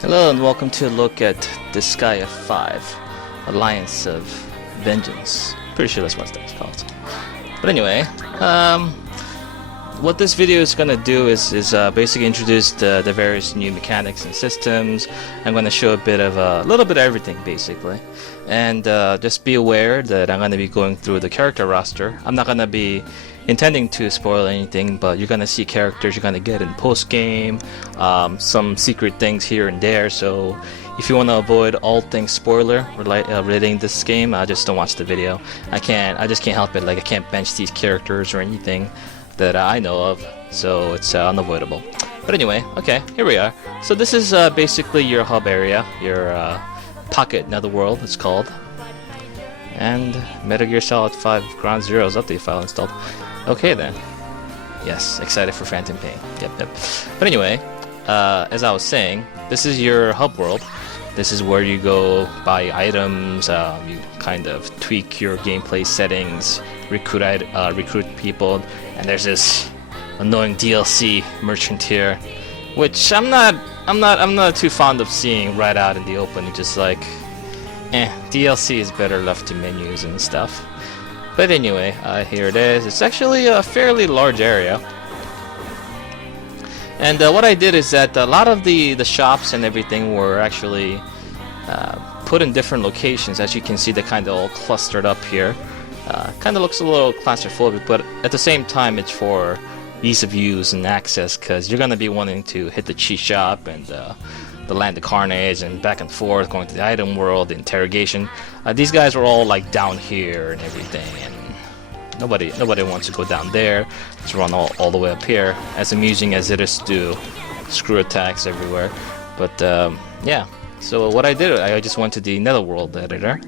Hello and welcome to a look at Disgaea 5, Alliance of Vengeance. Pretty sure that's what that's called. But anyway, what this video is going to do is basically introduce the various new mechanics and systems. I'm going to show a little bit of everything basically. And just be aware that I'm going to be going through the character roster. I'm not going to be intending to spoil anything, but you're going to see characters you're going to get in post-game, some secret things here and there. So if you want to avoid all things spoiler relating this game, just don't watch the video. I just can't help it. Like, I can't bench these characters or anything that I know of, so it's unavoidable. But anyway, okay, here we are. So this is basically your hub area, your pocket netherworld it's called. And Metal Gear Solid 5 Ground Zeroes update file installed. Okay then. Yes, excited for Phantom Pain. Yep. But anyway, as I was saying, this is your hub world. This is where you go buy items, you kind of tweak your gameplay settings, recruit people, and there's this annoying DLC merchant here, which I'm not too fond of seeing right out in the open. It's just like, DLC is better left to menus and stuff. But anyway, here it is. It's actually a fairly large area. And what I did is that a lot of the shops and everything were actually put in different locations. As you can see, they're kind of all clustered up here. Kind of looks a little claustrophobic, but at the same time, it's for ease of use and access, because you're going to be wanting to hit the cheat shop and the land of carnage and back and forth, going to the item world, the interrogation. These guys were all like down here and everything, and nobody wants to go down there. Let's run all the way up here. As amusing as it is to do screw attacks everywhere. But yeah, so what I did, I just went to the netherworld editor,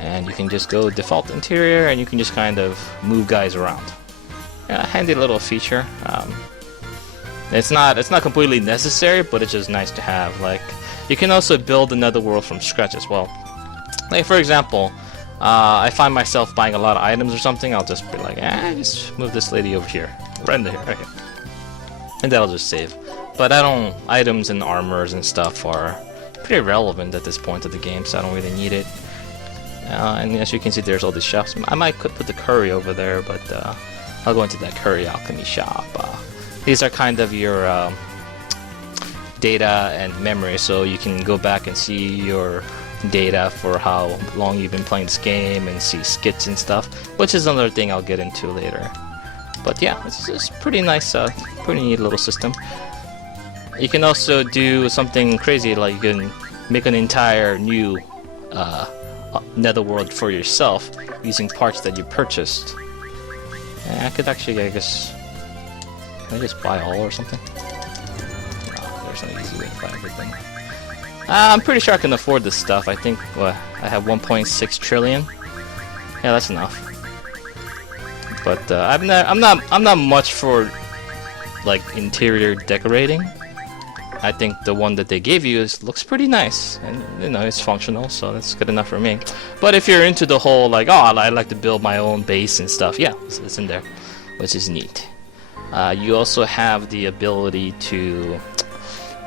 and you can just go default interior, and you can just kind of move guys around. Yeah, handy little feature. It's not completely necessary, but it's just nice to have. Like, you can also build another world from scratch as well. Like, for example, I find myself buying a lot of items or something. I'll just be like, just move this lady over here, right here, and that'll just save. But items and armors and stuff are pretty irrelevant at this point of the game, so I don't really need it. And as you can see, there's all these shops. I might put the curry over there, but I'll go into that curry alchemy shop. These are kind of your data and memory, so you can go back and see your data for how long you've been playing this game and see skits and stuff, which is another thing I'll get into later. But yeah, it's pretty nice, pretty neat little system. You can also do something crazy, like you can make an entire new netherworld for yourself using parts that you purchased. And I could actually, I guess, can I just buy all or something? No, there's no easy way to buy everything. I'm pretty sure I can afford this stuff. I think I have 1.6 trillion. Yeah, that's enough. But I'm not much for like interior decorating. I think the one that they gave you looks pretty nice, and you know, it's functional, so that's good enough for me. But if you're into the whole like, I like to build my own base and stuff, yeah, it's in there, which is neat. You also have the ability to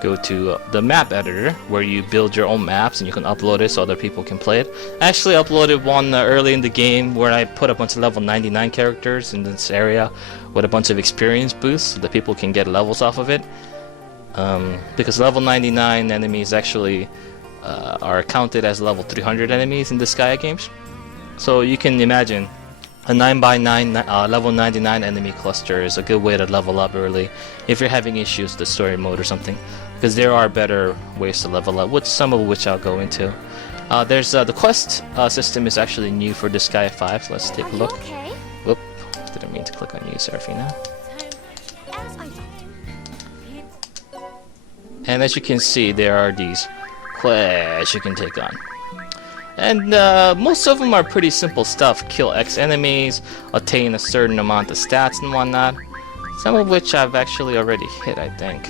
go to the map editor, where you build your own maps and you can upload it so other people can play it. I actually uploaded one early in the game where I put a bunch of level 99 characters in this area with a bunch of experience boosts so that people can get levels off of it. Because level 99 enemies actually are counted as level 300 enemies in the Disgaea games. So you can imagine a 9x9 level 99 enemy cluster is a good way to level up early if you're having issues with the story mode or something, because there are better ways to level up, some of which I'll go into. There's the quest system is actually new for Disgaea 5, so let's take a look. Whoop, didn't mean to click on you, Seraphina. And as you can see, there are these quests you can take on. And most of them are pretty simple stuff. Kill X enemies, attain a certain amount of stats and whatnot. Some of which I've actually already hit, I think.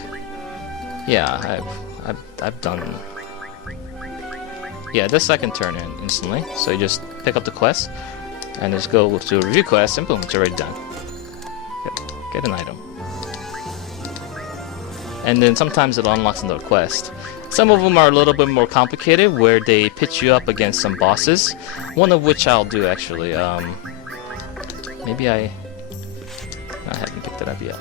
Yeah, I've done. Yeah, this I can turn in instantly. So you just pick up the quest and just go to a review quest, and boom, it's already done. Get an item. and then sometimes it unlocks another quest. Some of them are a little bit more complicated, where they pitch you up against some bosses. One of which I'll do actually. Maybe I haven't picked it up yet.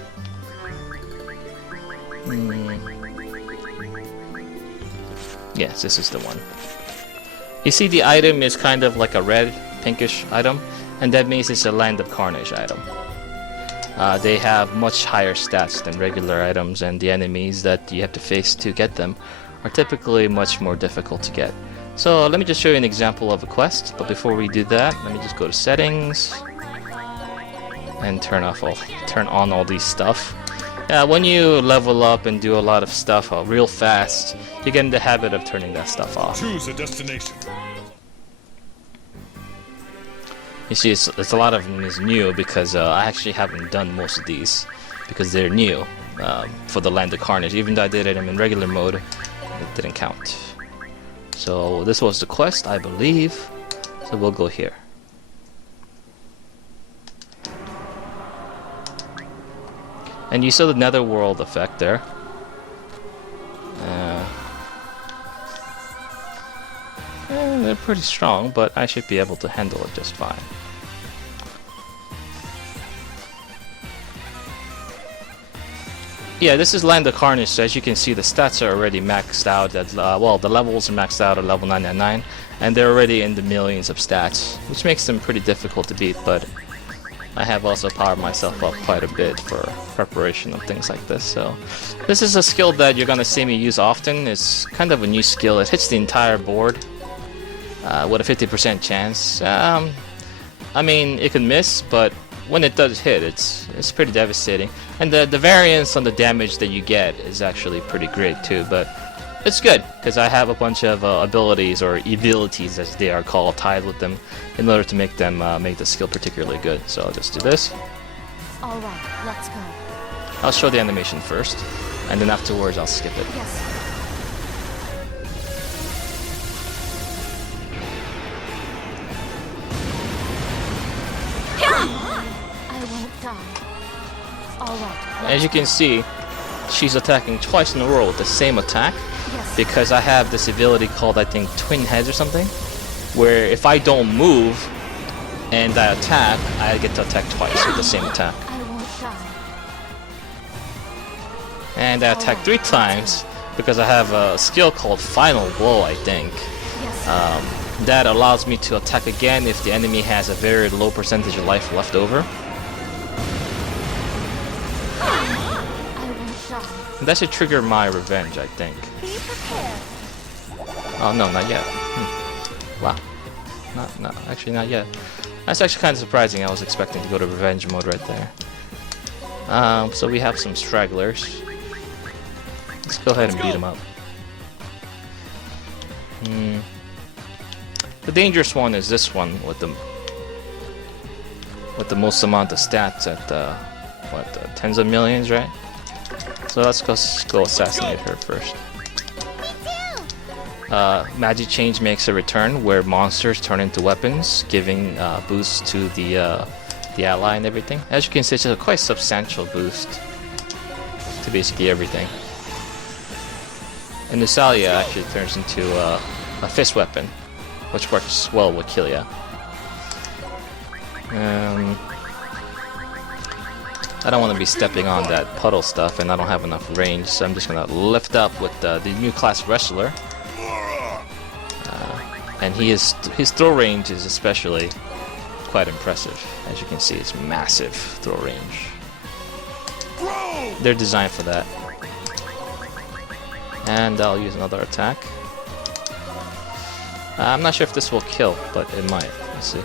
Yes, this is the one. You see, the item is kind of like a red, pinkish item, and that means it's a Land of Carnage item. They have much higher stats than regular items, and the enemies that you have to face to get them are typically much more difficult to get. So let me just show you an example of a quest, but before we do that, let me just go to settings and turn on all these stuff. When you level up and do a lot of stuff real fast, you get in the habit of turning that stuff off. Choose a destination. You see, it's a lot of them is new because I actually haven't done most of these because they're new for the Land of Carnage. Even though I did it in regular mode, it didn't count. So this was the quest, I believe. So we'll go here. And you saw the netherworld effect there. They're pretty strong, but I should be able to handle it just fine. Yeah, this is Land of Carnage, so as you can see the stats are already maxed out at, well, the levels are maxed out at level 999, and they're already in the millions of stats, which makes them pretty difficult to beat, but I have also powered myself up quite a bit for preparation of things like this. So this is a skill that you're gonna see me use often. It's kind of a new skill. It hits the entire board with a 50% chance. I mean, it can miss, but when it does hit, it's pretty devastating. And the variance on the damage that you get is actually pretty great too. But it's good because I have a bunch of abilities, or abilities as they are called, tied with them in order to make them make the skill particularly good. So I'll just do this. All right, let's go. I'll show the animation first, and then afterwards I'll skip it. Yes. I won't die. All right. As you can see, she's attacking twice in a row with the same attack. Yes. Because I have this ability called, I think, Twin Heads or something, where if I don't move and I attack, I get to attack twice with the same attack. I won't die. And I attack 3 times because I have a skill called Final Blow, I think. Yes. That allows me to attack again if the enemy has a very low percentage of life left over. I won't die. And that should trigger my revenge, I think. Be prepared. Oh no, not yet. Wow. No, actually not yet. That's actually kind of surprising. I was expecting to go to revenge mode right there. So we have some stragglers. Let's go ahead and beat them up. The dangerous one is this one with the most amount of stats at tens of millions, right? So let's go assassinate her first. Magic Change makes a return where monsters turn into weapons, giving boosts to the ally and everything. As you can see, it's a quite substantial boost to basically everything. And Nusalia actually turns into a fist weapon, which works well with Kilia. I don't want to be stepping on that puddle stuff, and I don't have enough range, so I'm just gonna lift up with the new class wrestler. And his throw range is especially quite impressive. As you can see, it's massive throw range. They're designed for that. And I'll use another attack. I'm not sure if this will kill, but it might. Let's see.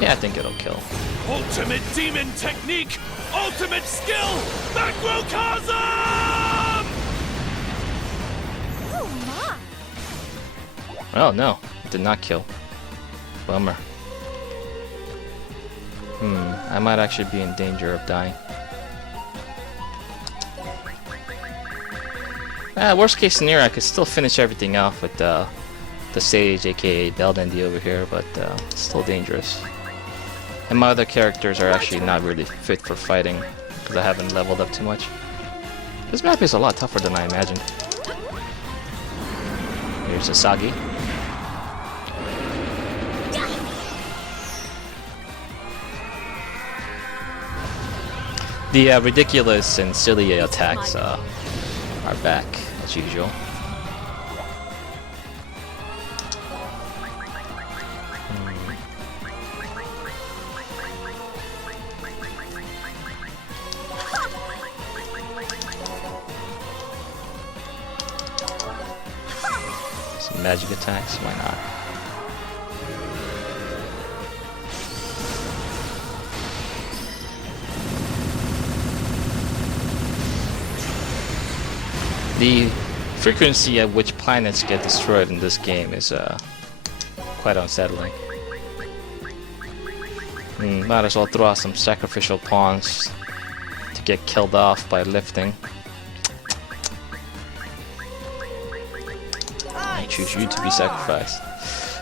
Yeah, I think it'll kill. Ultimate demon technique! Ultimate skill! Macrocosm! Oh my! Oh no, it did not kill. Bummer. I might actually be in danger of dying. Worst case scenario, I could still finish everything off with the the Sage, aka Beldendi over here, but still dangerous. And my other characters are actually not really fit for fighting because I haven't leveled up too much. This map is a lot tougher than I imagined. Here's Asagi. The ridiculous and silly attacks are back, as usual. Some magic attacks, why not? The frequency at which planets get destroyed in this game is quite unsettling. Might as well throw out some sacrificial pawns to get killed off by lifting. I choose you to be sacrificed.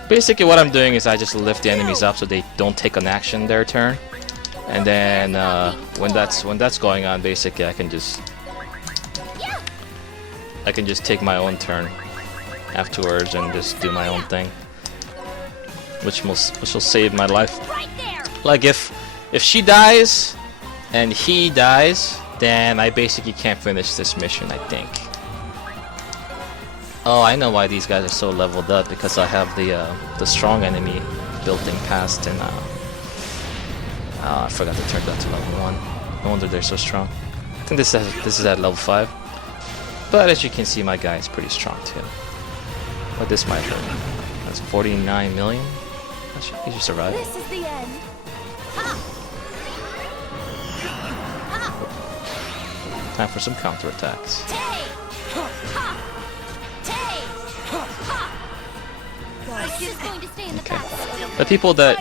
Basically what I'm doing is I just lift the enemies up so they don't take an action their turn. And then when that's going on, basically I can just take my own turn afterwards and just do my own thing, which will save my life. Like if she dies and he dies, then I basically can't finish this mission, I think. Oh, I know why these guys are so leveled up, because I have the strong enemy building past, and I forgot to turn that to level 1. No wonder they're so strong. I think this is at level 5. But as you can see, my guy is pretty strong too. But this might hurt me. That's 49 million. He should survive. This is the end. Time for some counterattacks. Okay. The people that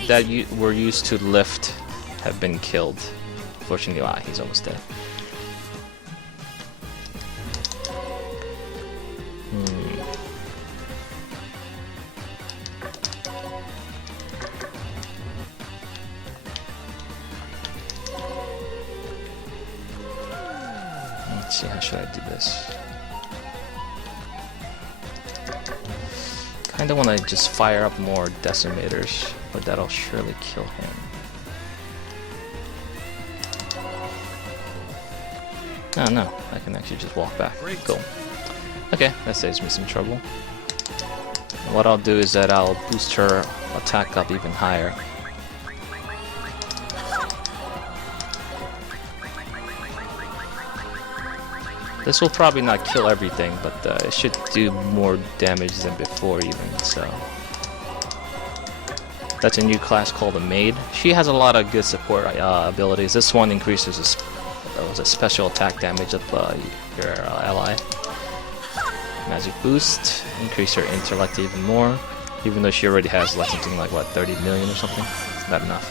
were used to lift have been killed. Fortunately, he's almost dead. Let's see, how should I do this? Kinda wanna just fire up more decimators, but that'll surely kill him. Oh no, I can actually just walk back. Cool. Okay, that saves me some trouble. And what I'll do is that I'll boost her attack up even higher. This will probably not kill everything, but it should do more damage than before even, so... That's a new class called a Maid. She has a lot of good support abilities. This one increases a special attack damage of your ally. Magic boost, increase her intellect even more, even though she already has like something like, what, 30 million or something? It's not enough.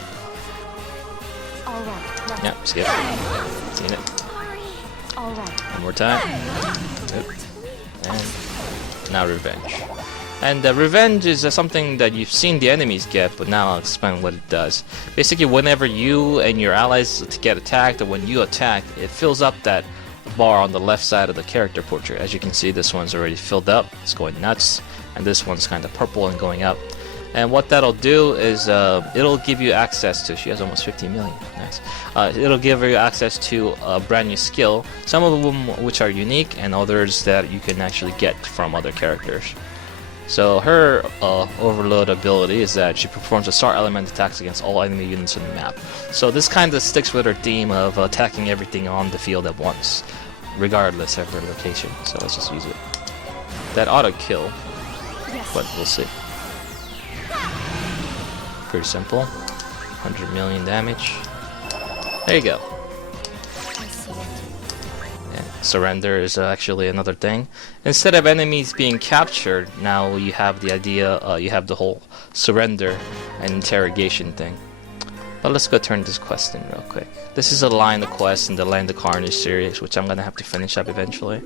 Yep, skip. Seen it. One more time. Oop. And now revenge. And revenge is something that you've seen the enemies get, but now I'll explain what it does. Basically, whenever you and your allies get attacked, or when you attack, it fills up that bar on the left side of the character portrait. As you can see, this one's already filled up. It's going nuts. And this one's kind of purple and going up. And what that'll do is it'll give you access to, she has almost 50 million, nice. It'll give you access to a brand new skill, some of them which are unique and others that you can actually get from other characters. So her overload ability is that she performs a star element attacks against all enemy units in the map. So this kind of sticks with her theme of attacking everything on the field at once, regardless of her location. So let's just use it. That auto kill, but we'll see. Pretty simple. 100 million damage. There you go. And surrender is actually another thing. Instead of enemies being captured, now you have the idea, you have the whole surrender and interrogation thing. But let's go turn this quest in real quick. This is a line of quest in the Land of Carnage series, which I'm gonna have to finish up eventually.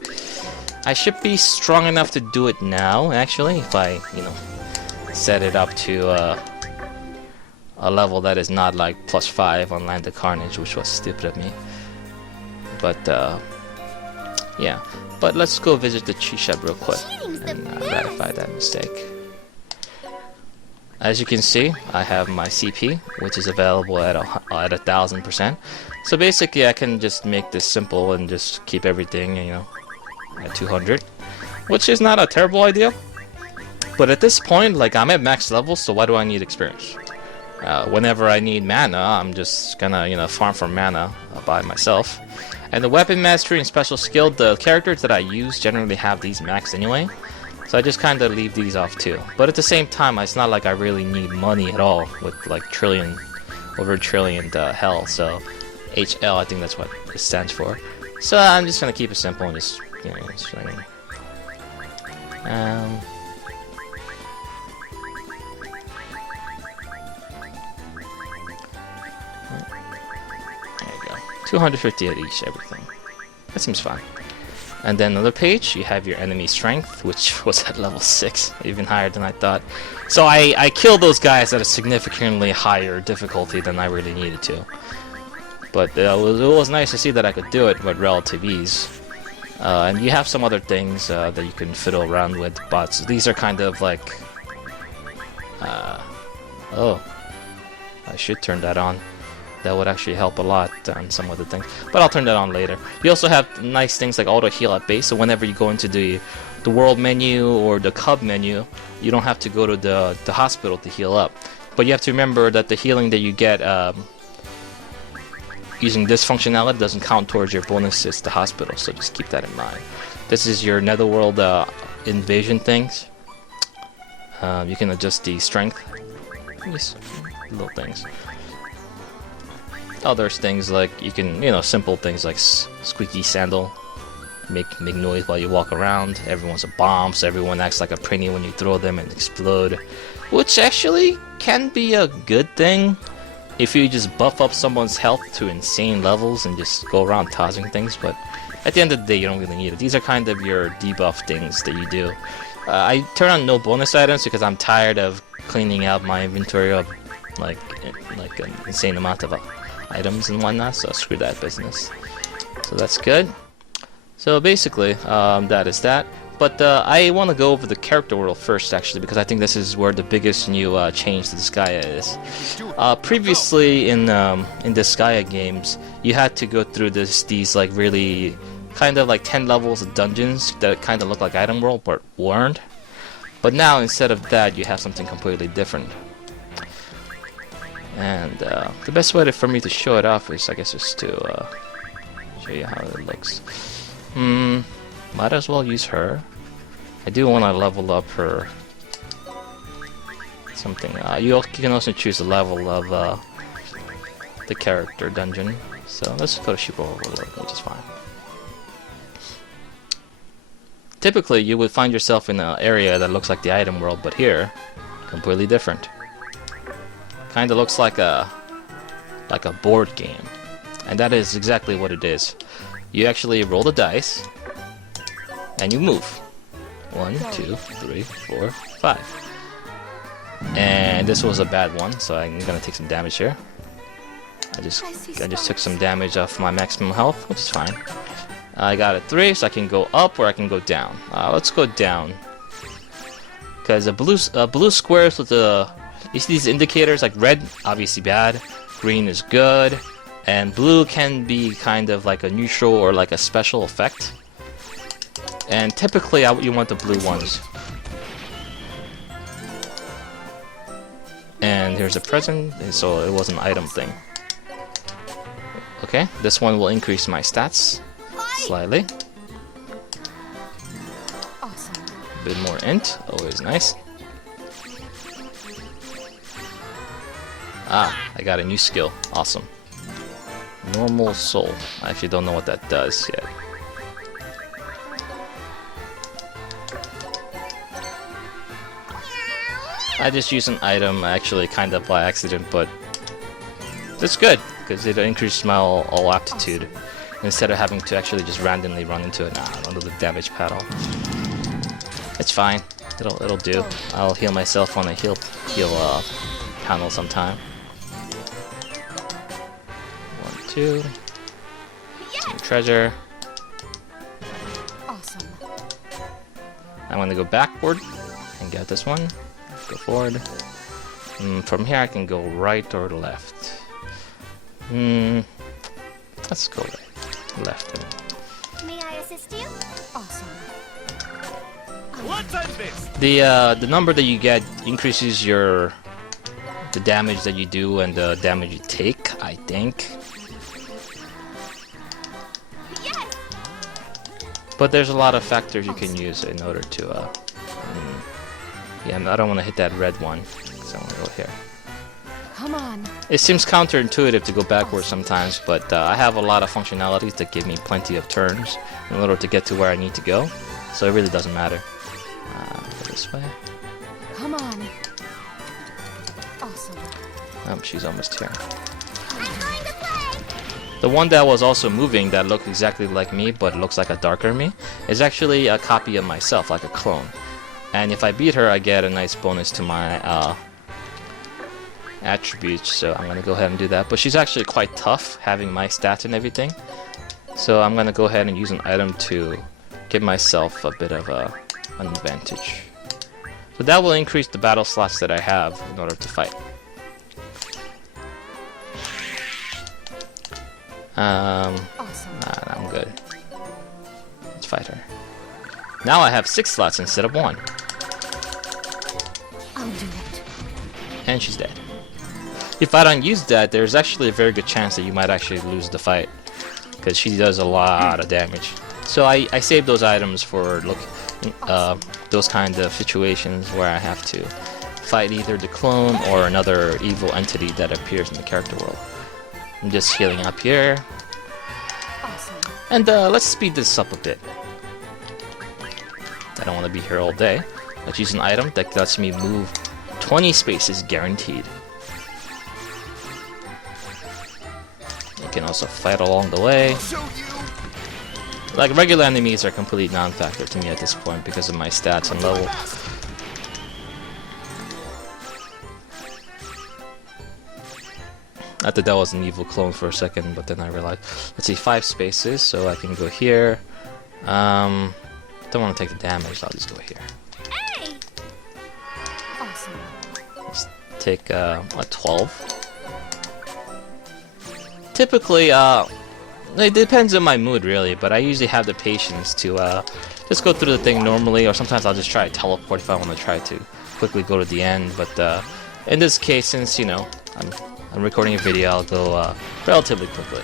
I should be strong enough to do it now, actually, if I, set it up to a level that is not like +5 on Land of Carnage, which was stupid of me. But yeah. But let's go visit the cheat shop real quick and ratify that mistake. As you can see, I have my CP, which is available at 1000%. So basically, I can just make this simple and just keep everything, you know, at 200, which is not a terrible idea. But at this point, like, I'm at max level, so why do I need experience? Whenever I need mana, I'm just gonna, you know, farm for mana by myself. And the weapon mastery and special skill, the characters that I use generally have these maxed anyway. So I just kind of leave these off too. But at the same time, it's not like I really need money at all with like over a trillion hell. So HL, I think that's what it stands for. So I'm just gonna keep it simple and just, you know, just like, there you go. 250 at each, everything. That seems fine. And then another page, you have your enemy strength, which was at level 6, even higher than I thought. So I killed those guys at a significantly higher difficulty than I really needed to. But it was nice to see that I could do it with relative ease. And you have some other things that you can fiddle around with, but these are kind of like... oh, I should turn that on. That would actually help a lot on some other things, but I'll turn that on later. You also have nice things like auto heal at base, so whenever you go into the world menu or the cub menu, you don't have to go to the hospital to heal up. But you have to remember that the healing that you get using this functionality doesn't count towards your bonuses to hospital, so just keep that in mind. This is your netherworld invasion things. You can adjust the strength, these little things. Oh, there's things like you can, you know, simple things like squeaky sandal, make noise while you walk around. Everyone's a bomb, so everyone acts like a prinny when you throw them and explode, which actually can be a good thing if you just buff up someone's health to insane levels and just go around tossing things. But at the end of the day, you don't really need it. These are kind of your debuff things that you do. I turn on no bonus items because I'm tired of cleaning out my inventory of like an insane amount of items and whatnot, so screw that business. So that's good. So basically, that is that. But I want to go over the character world first, actually, because I think this is where the biggest new change to Disgaea is. Previously in Disgaea games, you had to go through these like really kind of like 10 levels of dungeons that kind of look like item world but weren't. But now instead of that, you have something completely different. And the best way for me to show it off is, I guess, just to show you how it looks. Might as well use her. I do want to level up her something. You can also choose the level of the character dungeon. So let's go to Super Overlord, which is fine. Typically, you would find yourself in an area that looks like the item world, but here, completely different. Kind of looks like a board game, and that is exactly what it is. You actually roll the dice and you move 1, 2, 3, 4, 5, and this was a bad one, so I'm gonna take some damage here. I just took some damage off my maximum health, which is fine. I got a 3, so I can go up or I can go down. Let's go down, because a blue squares with the you see these indicators, like red, obviously bad, green is good, and blue can be kind of like a neutral or like a special effect. And typically, you want the blue ones. And here's a present, so it was an item thing. Okay, this one will increase my stats slightly. Awesome. A bit more int, always nice. I got a new skill. Awesome. Normal soul. I actually don't know what that does yet. I just used an item actually kind of by accident, but that's good because it increased my all aptitude instead of having to actually just randomly run into it. Nah, I don't do the damage paddle. It's fine. It'll do. I'll heal myself on a heal panel sometime. 1, 2. Some treasure. Awesome. I'm gonna go backward and get this one. Go forward. From here I can go right or left. Let's go right. Left. May I assist you? Awesome. What's on this? The number that you get increases the damage that you do and the damage you take, I think. Yes. But there's a lot of factors you can use in order to yeah, I don't want to hit that red one, so I'm gonna go here. Come on. It seems counterintuitive to go backwards sometimes, but I have a lot of functionalities that give me plenty of turns in order to get to where I need to go, so it really doesn't matter. Go this way. Come on. Awesome. Oh, she's almost here. I'm going to play. The one that was also moving that looked exactly like me, but looks like a darker me, is actually a copy of myself, like a clone. And if I beat her, I get a nice bonus to my attributes, so I'm gonna go ahead and do that. But she's actually quite tough, having my stats and everything. So I'm gonna go ahead and use an item to give myself a bit of an advantage. So that will increase the battle slots that I have in order to fight. Awesome. Nah, I'm good. Let's fight her. Now I have 6 slots instead of 1. I'll do it. And she's dead. If I don't use that, there's actually a very good chance that you might actually lose the fight, because she does a lot of damage. So I save those items for those kind of situations where I have to fight either the clone or another evil entity that appears in the character world. I'm just healing up here. Awesome. And let's speed this up a bit. I don't want to be here all day. Let's use an item that lets me move 20 spaces guaranteed. You can also fight along the way. Like, regular enemies are completely non-factor to me at this point because of my stats and level. I thought that was an evil clone for a second, but then I realized, let's see, 5 spaces, so I can go here. Don't want to take the damage, I'll just go here. Hey! Awesome. Let's take a 12. Typically, it depends on my mood really, but I usually have the patience to just go through the thing normally, or sometimes I'll just try to teleport if I want to try to quickly go to the end. But in this case, since, you know, I'm recording a video, I'll go relatively quickly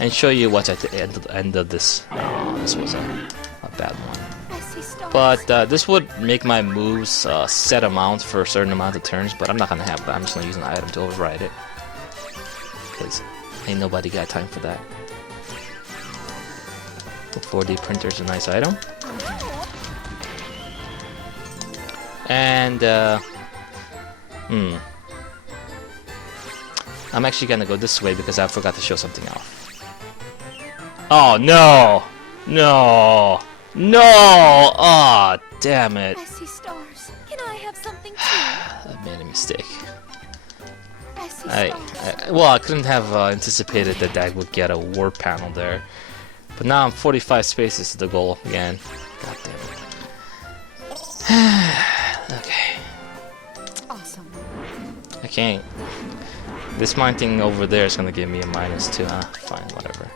and show you what's at the end of this. Oh, this was a bad one. I see stars. But this would make my moves set amount for a certain amount of turns, but I'm not gonna have that. I'm just gonna use an item to override it, because ain't nobody got time for that. The 4D printer's a nice item. And I'm actually gonna go this way because I forgot to show something off. Oh no! No! No! Ah, oh, damn it! I see stars. Can I have something too? I made a mistake. I see stars. Well, I couldn't have anticipated that I would get a war panel there. But now I'm 45 spaces to the goal again. God damn it. Okay. Awesome. I can't. This mine thing over there is gonna give me a -2, huh? Fine, whatever.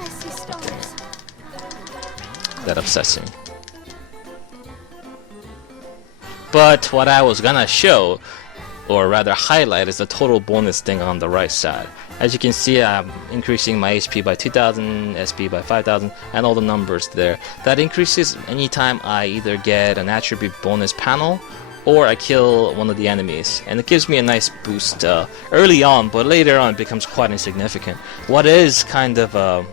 I see stars. That upsets me. But what I was gonna show, or rather highlight, is the total bonus thing on the right side. As you can see, I'm increasing my HP by 2,000, SP by 5,000, and all the numbers there. That increases anytime I either get an attribute bonus panel or I kill one of the enemies, and it gives me a nice boost early on, but later on it becomes quite insignificant. What is kind of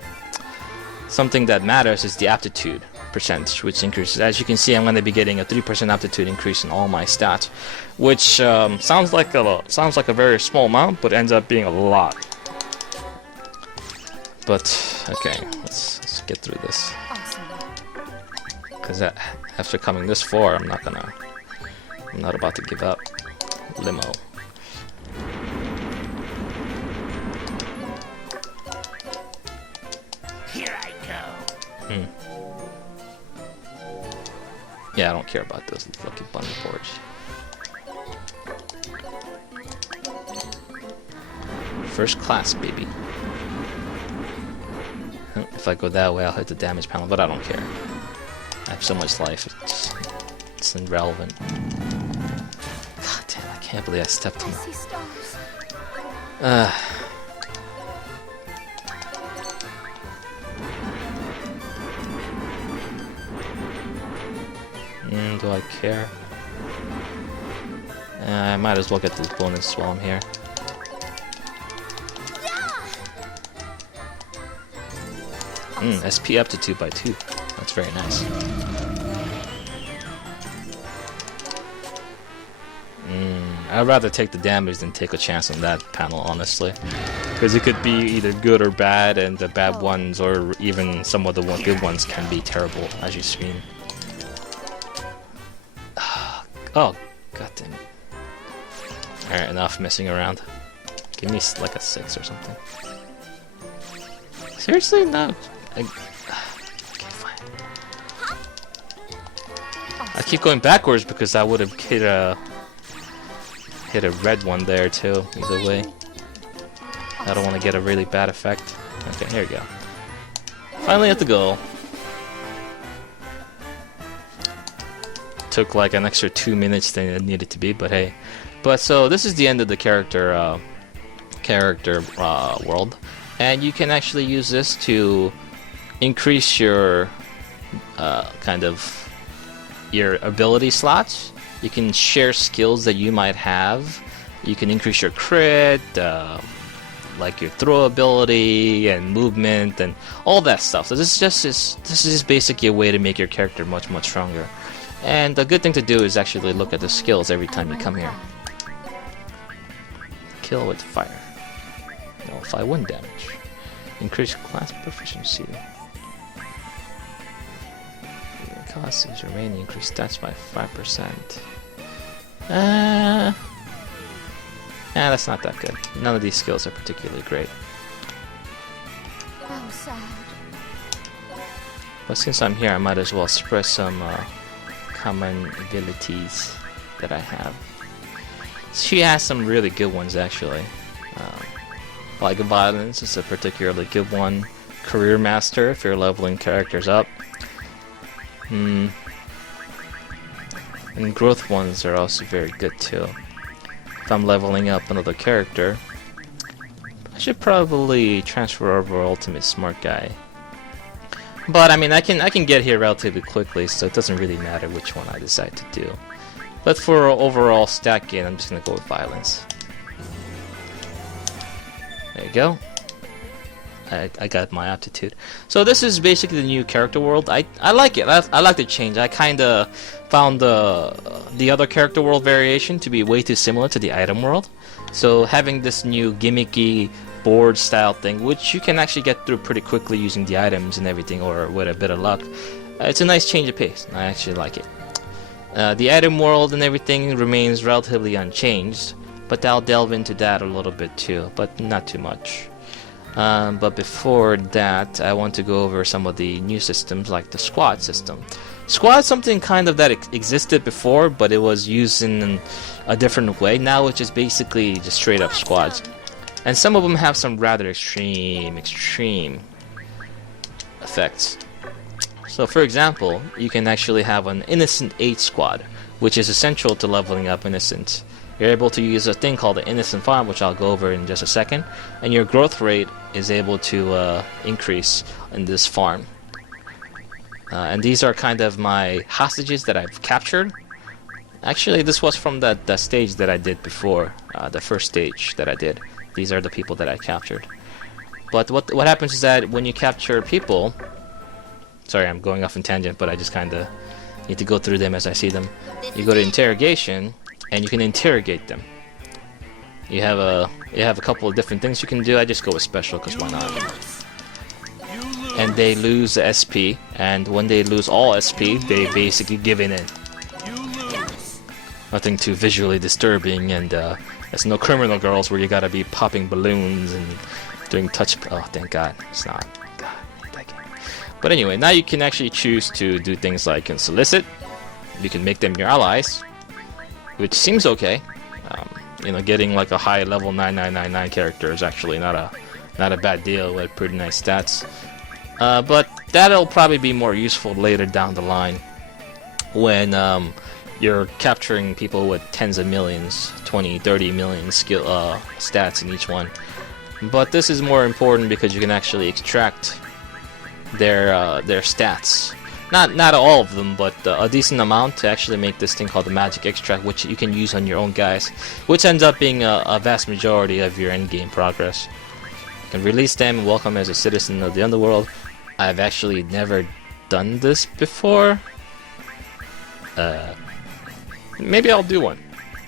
something that matters is the aptitude percentage, which increases. As you can see, I'm going to be getting a 3% aptitude increase in all my stats, which sounds like a very small amount, but ends up being a lot. But okay, let's get through this. Awesome. Because after coming this far, I'm not about to give up. Limo. Here I go. Yeah, I don't care about those lucky bunny boards. First class, baby. If I go that way, I'll hit the damage panel, but I don't care. I have so much life, it's irrelevant. God damn, I can't believe I stepped I in. see stars. Do I care? I might as well get this bonus while I'm here. SP up to 2x2. That's very nice. I'd rather take the damage than take a chance on that panel, honestly. Because it could be either good or bad, and the bad ones, or even some of the good ones, can be terrible, as you've seen. Oh, god damn it. Alright, enough messing around. Give me like a 6 or something. Seriously? No. Okay, fine. I keep going backwards because I would have hit a red one there too, either way. I don't want to get a really bad effect. Okay, here we go. Finally at the goal. Took like an extra 2 minutes than it needed to be, but hey. But so this is the end of the character world, and you can actually use this to increase your your ability slots. You can share skills that you might have. You can increase your crit, like your throw ability and movement and all that stuff. So this is just basically a way to make your character much stronger. And the good thing to do is actually look at the skills every time you come here. Kill with fire. Nullify 1 damage. Increase class proficiency. Your cost is remaining. Increase stats by 5%. That's not that good. None of these skills are particularly great. I'm sad. But since I'm here, I might as well express some common abilities that I have. She has some really good ones, actually. Like Violence is a particularly good one. Career Master, if you're leveling characters up. And growth ones are also very good too. If I'm leveling up another character, I should probably transfer over Ultimate Smart Guy. But I mean, I can get here relatively quickly, so it doesn't really matter which one I decide to do. But for overall stat gain, I'm just gonna go with Violence. There you go. I got my aptitude. So this is basically the new character world. I like it. I like the change. I kinda found the other character world variation to be way too similar to the item world. So having this new gimmicky board style thing, which you can actually get through pretty quickly using the items and everything, or with a bit of luck, it's a nice change of pace. I actually like it. The item world and everything remains relatively unchanged, but I'll delve into that a little bit too, but not too much. But before that, I want to go over some of the new systems, like the squad system. Squad is something kind of that existed before, but it was used in a different way. Now it's just basically just straight up squads. And some of them have some rather extreme effects. So for example, you can actually have an Innocent 8 squad, which is essential to leveling up Innocent. You're able to use a thing called the Innocent Farm, which I'll go over in just a second, and your growth rate is able to increase in this farm. And these are kind of my hostages that I've captured. Actually, this was from that stage that I did before, the first stage that I did. These are the people that I captured. But what happens is that when you capture people... Sorry, I'm going off in tangent, but I just kind of need to go through them as I see them. You go to interrogation, and you can interrogate them. You have a couple of different things you can do. I just go with special, because why not? You and they lose SP, and when they lose all SP, they basically give in. Nothing too visually disturbing, and it's no Criminal Girls where you gotta be popping balloons and doing touch. Oh, thank God, it's not. God, I hate that game. But anyway, now you can actually choose to do things like you can solicit. You can make them your allies, which seems okay. You know, getting like a high level 9999 character is actually not a bad deal with pretty nice stats. But that'll probably be more useful later down the line when you're capturing people with tens of millions, 20, 30 million skill stats in each one. But this is more important because you can actually extract their stats. Not all of them, but a decent amount to actually make this thing called the magic extract, which you can use on your own guys, which ends up being a vast majority of your endgame progress. You can release them and welcome as a citizen of the underworld. I've actually never done this before. Maybe I'll do one.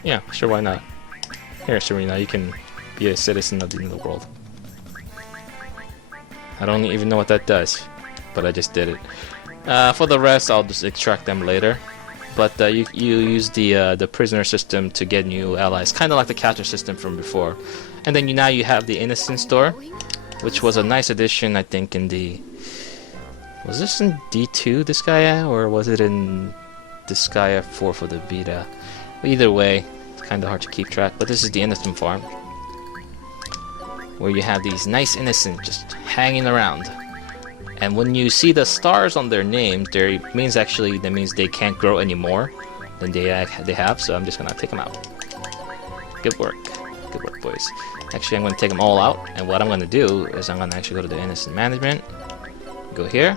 Yeah, sure, why not? Here, Serena, you can be a citizen of the underworld. I don't even know what that does, but I just did it. For the rest, I'll just extract them later. But you use the prisoner system to get new allies, kind of like the capture system from before. And then now you have the innocent store, which was a nice addition, I think, in the... Was this in D2 Disgaea, or was it in Disgaea 4 for the Vita? Either way, it's kind of hard to keep track. But this is the innocent farm, where you have these nice innocents just hanging around. And when you see the stars on their names, that means they can't grow any more than they have. So I'm just gonna take them out. Good work, boys. Actually, I'm gonna take them all out, and what I'm gonna do is I'm gonna actually go to the innocent management. Go here.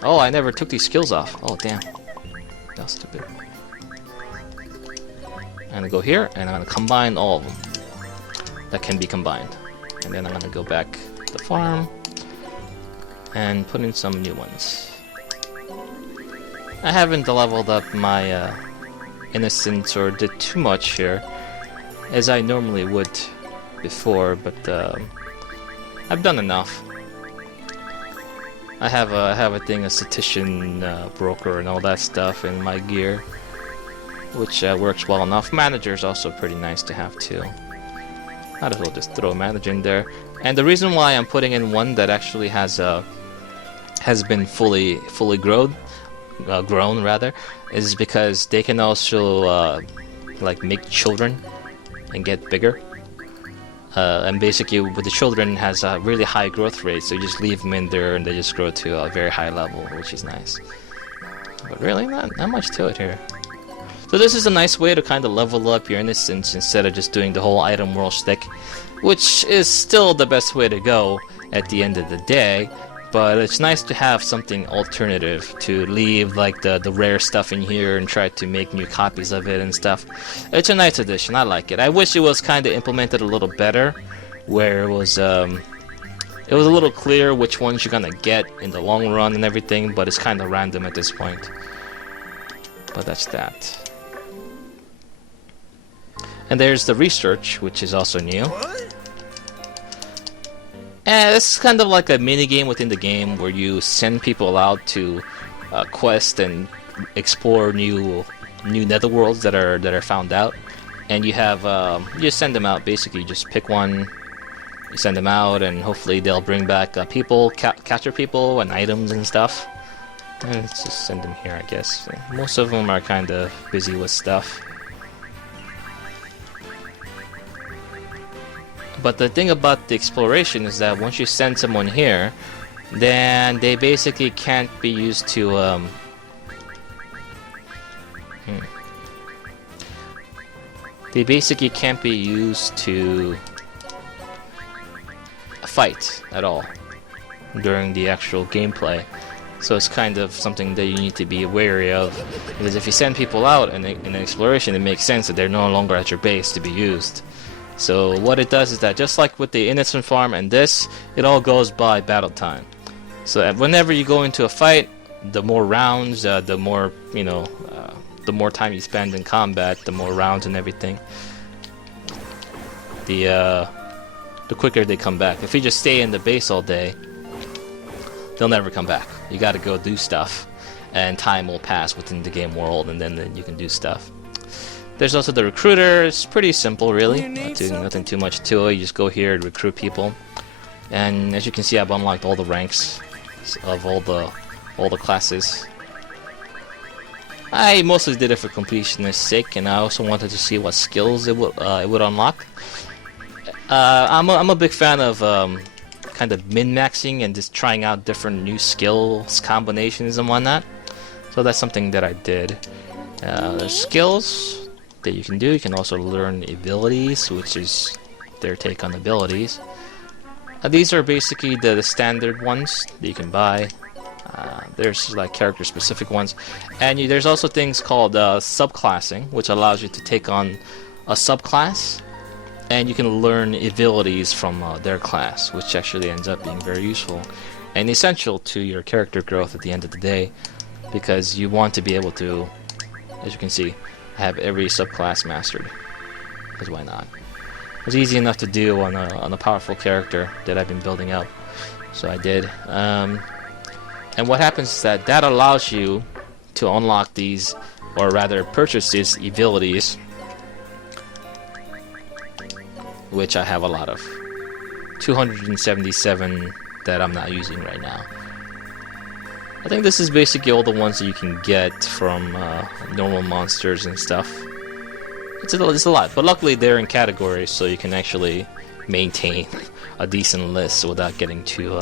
Oh, I never took these skills off. Oh, damn. That was stupid. I'm gonna go here, and I'm gonna combine all of them that can be combined. And then I'm gonna go back to the farm and put in some new ones. I haven't leveled up my innocence or did too much here, as I normally would before, but I've done enough. I have a thing, a statistician broker and all that stuff in my gear, which works well enough. Manager's also pretty nice to have too. Might as well just throw a manager in there. And the reason why I'm putting in one that actually has been fully grown rather, is because they can also like make children and get bigger. And basically, with the children, has a really high growth rate, so you just leave them in there and they just grow to a very high level, which is nice. But really, not much to it here. So this is a nice way to kind of level up your innocence instead of just doing the whole item world stick, which is still the best way to go at the end of the day. But it's nice to have something alternative to leave, like the rare stuff in here and try to make new copies of it and stuff. It's a nice addition. I like it. I wish it was kind of implemented a little better, where it was a little clear which ones you're gonna get in the long run and everything. But it's kind of random at this point. But that's that. And there's the research, which is also new. And this is kind of like a mini game within the game where you send people out to quest and explore new netherworlds that are found out, and you have you send them out. Basically, you just pick one, you send them out, and hopefully they'll bring back people, capture people, and items and stuff. And let's just send them here, I guess. Most of them are kind of busy with stuff. But the thing about the exploration is that once you send someone here, then they basically can't be used to they basically can't be used to fight at all during the actual gameplay. So it's kind of something that you need to be wary of, because if you send people out in an exploration, it makes sense that they're no longer at your base to be used. So what it does is that, just like with the innocent farm and this, it all goes by battle time. So whenever you go into a fight, the more rounds, the more, you know, the more time you spend in combat, the more rounds and everything. The the quicker they come back. If you just stay in the base all day, they'll never come back. You gotta go do stuff, and time will pass within the game world, and then you can do stuff. There's also the recruiter. It's pretty simple, really. Nothing too much to it. You just go here and recruit people. And as you can see, I've unlocked all the ranks of all the classes. I mostly did it for completionist sake, and I also wanted to see what skills it would unlock. I'm a big fan of kind of min-maxing and just trying out different new skills combinations and whatnot. So that's something that I did. There's skills that you can do. You can also learn abilities, which is their take on abilities. These are basically the standard ones that you can buy. There's like character specific ones, and there's also things called subclassing, which allows you to take on a subclass, and you can learn abilities from their class, which actually ends up being very useful and essential to your character growth at the end of the day, because you want to be able to, as you can see, have every subclass mastered, because why not? It's easy enough to do on a powerful character that I've been building up, so I did. And what happens is that allows you to unlock these, or rather purchase these abilities, which I have a lot of. 277 that I'm not using right now. I think this is basically all the ones that you can get from normal monsters and stuff. It's a lot, but luckily they're in categories, so you can actually maintain a decent list without getting too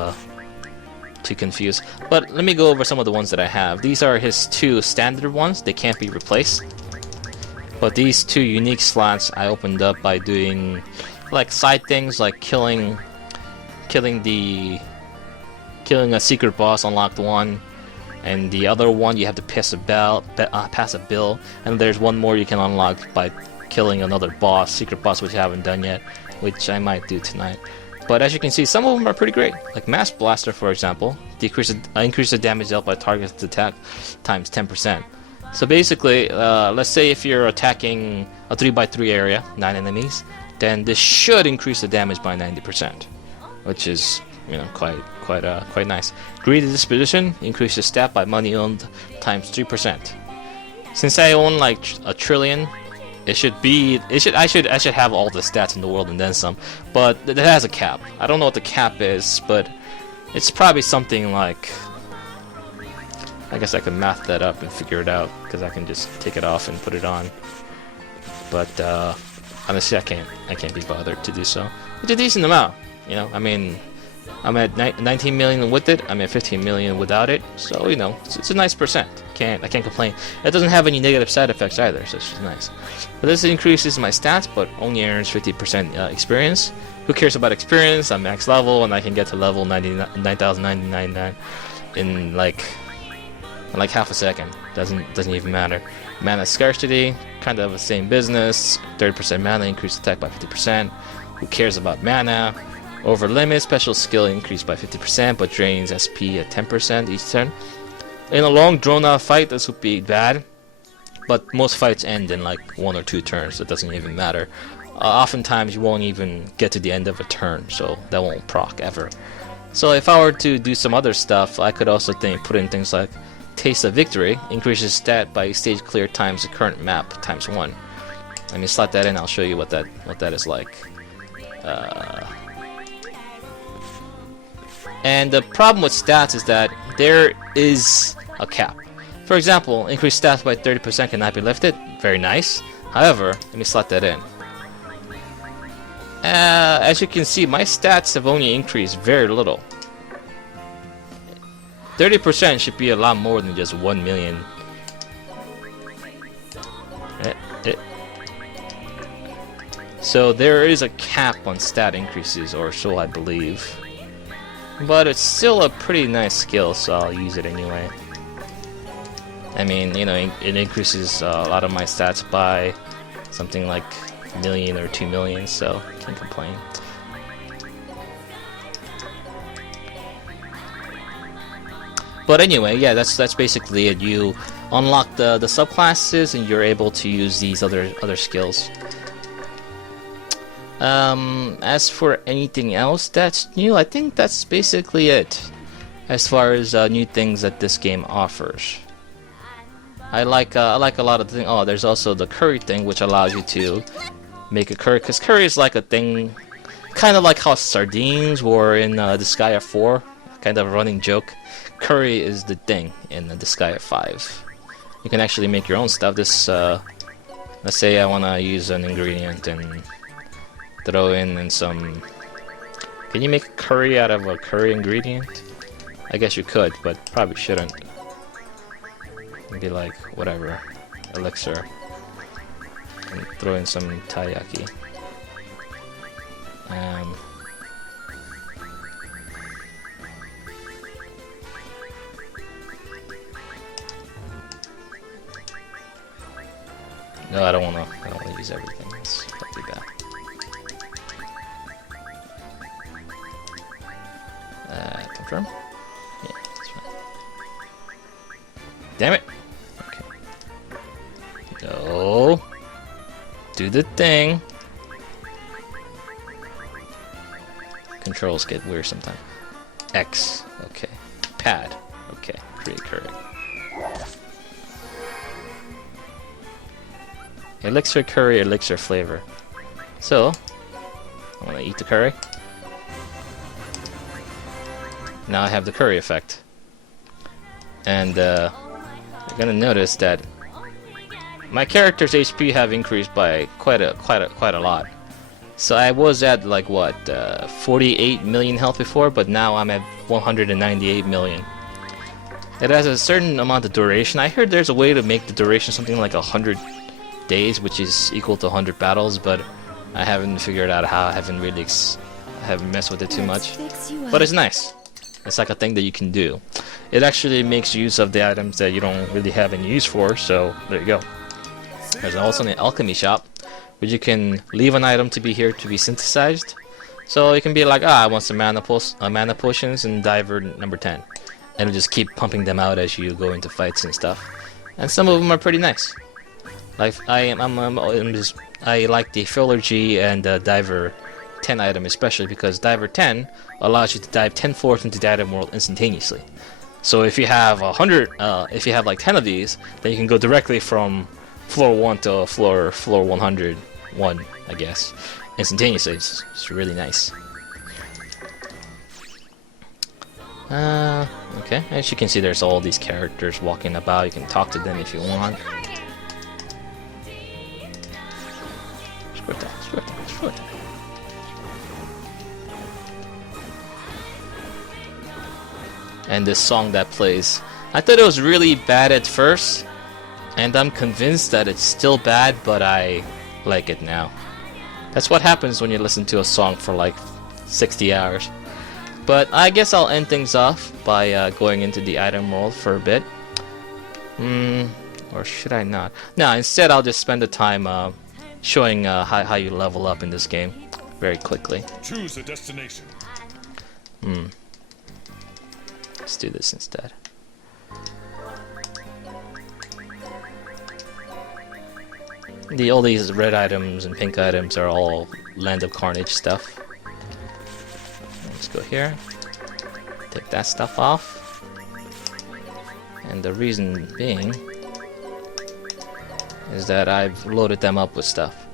confused. But let me go over some of the ones that I have. These are his 2 standard ones. They can't be replaced. But these 2 unique slots I opened up by doing like side things, like killing a secret boss, unlocked one, and the other one you have to pass a bill, and there's one more you can unlock by killing another boss, secret boss, which I haven't done yet, which I might do tonight. But as you can see, some of them are pretty great. Like Mass Blaster, for example, increase the damage dealt by target's attack times 10%. So basically, let's say if you're attacking a 3x3 area, 9 enemies, then this should increase the damage by 90%, which is, you know, quite nice. Greedy Disposition, increase the stat by money earned times 3%. Since I own like a trillion, I should have all the stats in the world and then some, but it has a cap. I don't know what the cap is, but it's probably something like, I guess I can math that up and figure it out, because I can just take it off and put it on. But honestly, I can't be bothered to do so. It's a decent amount, you know. I mean, I'm at 19 million with it. I'm at 15 million without it. So, you know, it's a nice percent. I can't complain. It doesn't have any negative side effects either, so it's just nice. But this increases my stats, but only earns 50% experience. Who cares about experience? I'm max level, and I can get to level 9,999 in like half a second. Doesn't even matter. Mana scarcity, kind of the same business. 30% mana, increase attack by 50%. Who cares about mana? Over limit, special skill increased by 50%, but drains SP at 10% each turn. In a long drawn-out fight, this would be bad, but most fights end in like 1 or 2 turns, so it doesn't even matter. Oftentimes, you won't even get to the end of a turn, so that won't proc ever. So if I were to do some other stuff, I could also put in things like Taste of Victory, increases stat by stage clear times the current map times 1. Let me slot that in, I'll show you what that is like. And the problem with stats is that there is a cap. For example, increased stats by 30% cannot be lifted. Very nice. However, let me slot that in. As you can see, my stats have only increased very little. 30% should be a lot more than just 1 million. So there is a cap on stat increases, or so I believe. But it's still a pretty nice skill, so I'll use it anyway. I mean, you know, it increases a lot of my stats by something like 1 million or 2 million, so can't complain. But anyway, yeah, that's basically it. You unlock the subclasses, and you're able to use these other skills. As for anything else that's new, I think that's basically it. As far as new things that this game offers. I like a lot of things. Oh, there's also the curry thing, which allows you to make a curry, because curry is like a thing, kind of like how sardines were in Disgaea 4, kind of a running joke. Curry is the thing in Disgaea 5. You can actually make your own stuff. This, let's say I want to use an ingredient and throw in some. Can you make a curry out of a curry ingredient? I guess you could, but probably shouldn't. Maybe like whatever, elixir, and throw in some taiyaki. No, I don't wanna use everything. It's probably bad. Confirm? Yeah, that's fine. Damn it! Okay. No. Do the thing. Controls get weird sometimes. X. Okay. Pad. Okay. Create curry. Elixir curry, elixir flavor. So, I want to eat the curry. Now I have the curry effect. And you're gonna notice that my character's HP have increased by quite a lot. So I was at like what 48 million health before, but now I'm at 198 million. It has a certain amount of duration. I heard there's a way to make the duration something like 100 days, which is equal to 100 battles, but I haven't figured out how. I haven't really haven't messed with it too much. But it's nice. It's like a thing that you can do. It actually makes use of the items that you don't really have any use for, so there you go. There's also an alchemy shop, where you can leave an item to be here to be synthesized. So you can be like, I want some mana potions and diver number 10. And it'll just keep pumping them out as you go into fights and stuff. And some of them are pretty nice. Like I like the Philology and Diver 10 item especially, because Diver 10 allows you to dive 10 floors into the item world instantaneously. So if you have 100, if you have like 10 of these, then you can go directly from floor 1 to floor 101, I guess, instantaneously. It's really nice. Okay, as you can see, there's all these characters walking about. You can talk to them if you want. And this song that plays, I thought it was really bad at first, and I'm convinced that it's still bad, but I like it now. That's what happens when you listen to a song for like 60 hours. But I guess I'll end things off by going into the item world for a bit. Or should I not? No, instead I'll just spend the time showing how you level up in this game very quickly. Choose a destination. Let's do this instead. All these red items and pink items are all Land of Carnage stuff. Let's go here. Take that stuff off. And the reason being is that I've loaded them up with stuff.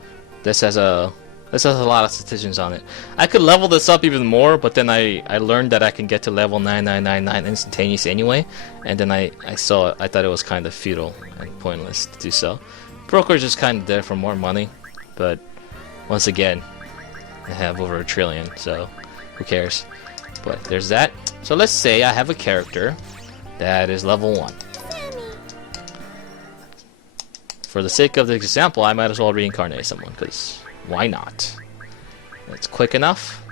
This has a lot of statistics on it. I could level this up even more, but then I learned that I can get to level 9999 instantaneous anyway, and then I thought it was kind of futile and pointless to do so. Broker's just kind of there for more money, but once again, I have over 1 trillion, so who cares? But there's that. So let's say I have a character that is level 1. For the sake of the example, I might as well reincarnate someone, because why not? It's quick enough.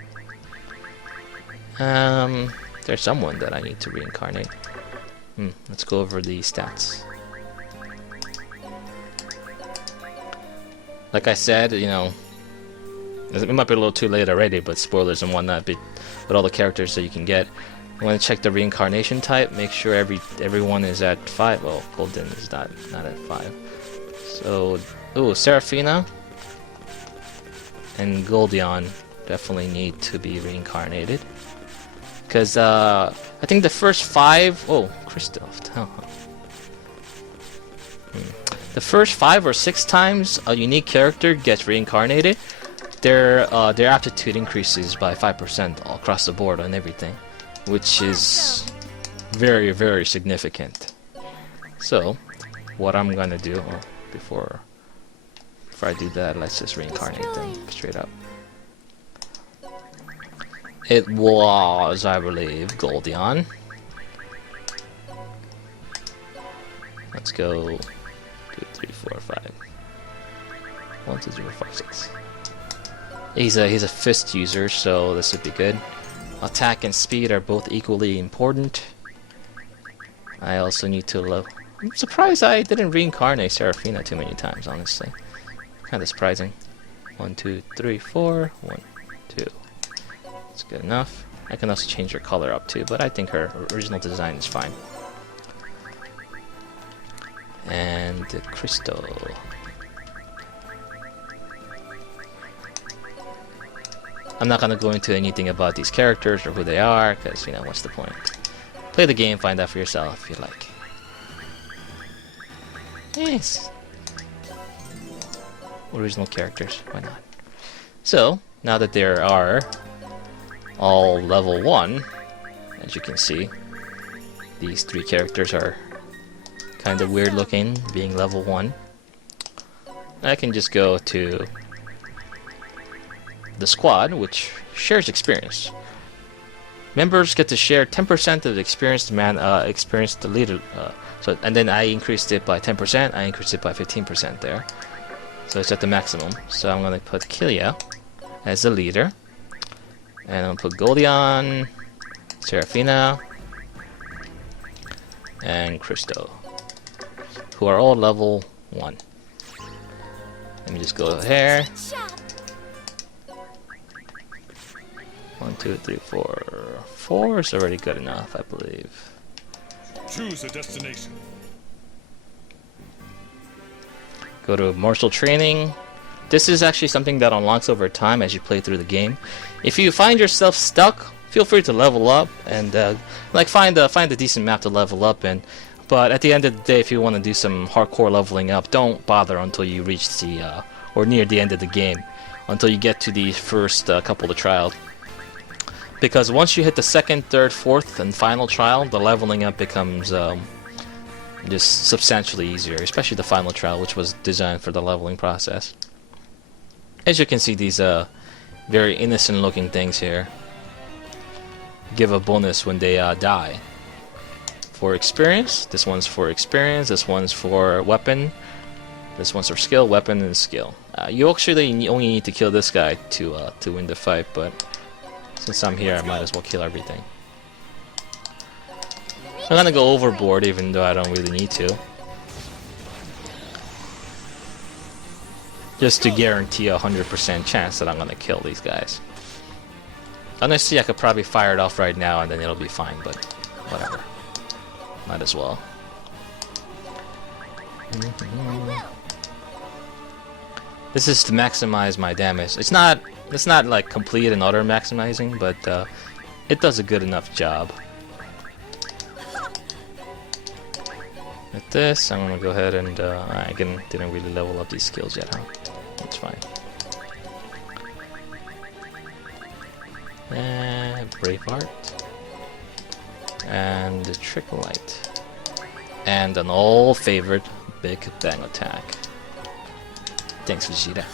There's someone that I need to reincarnate. Let's go over the stats. Like I said, you know, it might be a little too late already, but spoilers and whatnot, but with all the characters that you can get. You want to check the reincarnation type, make sure everyone is at 5. Well, Golden is not at 5. So, Seraphina and Goldion definitely need to be reincarnated. Because I think the first 5... Oh, Kristoff. The first 5 or 6 times a unique character gets reincarnated, their aptitude increases by 5% all across the board on everything, which is very, very significant. So, what I'm gonna do before I do that, let's just reincarnate them straight up. It was, I believe, Goldion. Let's go 2, 3, 4, 5. 1, 2, 3, 4, 5, 6. He's a fist user, so this would be good. Attack and speed are both equally important. I also need to love. I'm surprised I didn't reincarnate Seraphina too many times, honestly. Kind of surprising. 1, 2, 3, 4. 1, 2. That's good enough. I can also change her color up too, but I think her original design is fine. And Crystal. I'm not gonna go into anything about these characters or who they are, because, you know, what's the point? Play the game, find out for yourself if you like. Yes. Original characters, why not? So, now that there are all level 1, as you can see, these 3 characters are kind of weird looking, being level 1. I can just go to the squad, which shares experience. Members get to share 10% of the experienced the leader. And then I increased it by 10%. I increased it by 15% there. So it's at the maximum. So I'm gonna put Kilia as the leader, and I'm gonna put Goldion, Seraphina, and Christo, who are all level 1. Let me just go here. 1, 2, 3, 4. 4 is already good enough, I believe. Choose a destination. Go to martial training. This is actually something that unlocks over time as you play through the game. If you find yourself stuck, feel free to level up and find a decent map to level up in. But at the end of the day, if you want to do some hardcore leveling up, don't bother until you reach the or near the end of the game, until you get to the first couple of trials. Because once you hit the 2nd, 3rd, 4th, and final trial, the leveling up becomes just substantially easier, especially the final trial, which was designed for the leveling process. As you can see, these very innocent looking things here give a bonus when they die. For experience, this one's for experience, this one's for weapon, this one's for skill, weapon, and skill. You actually only need to kill this guy to win the fight, but since I'm here, I might as well kill everything. I'm gonna go overboard even though I don't really need to. Just to guarantee a 100% chance that I'm gonna kill these guys. Honestly, I could probably fire it off right now and then it'll be fine, but whatever. Might as well. This is to maximize my damage. It's not like complete and utter maximizing, but it does a good enough job. With this, I'm gonna go ahead and I didn't really level up these skills yet, huh? That's fine. And Braveheart, and the Trick Light, and an old favorite Big Bang Attack. Thanks, Vegeta.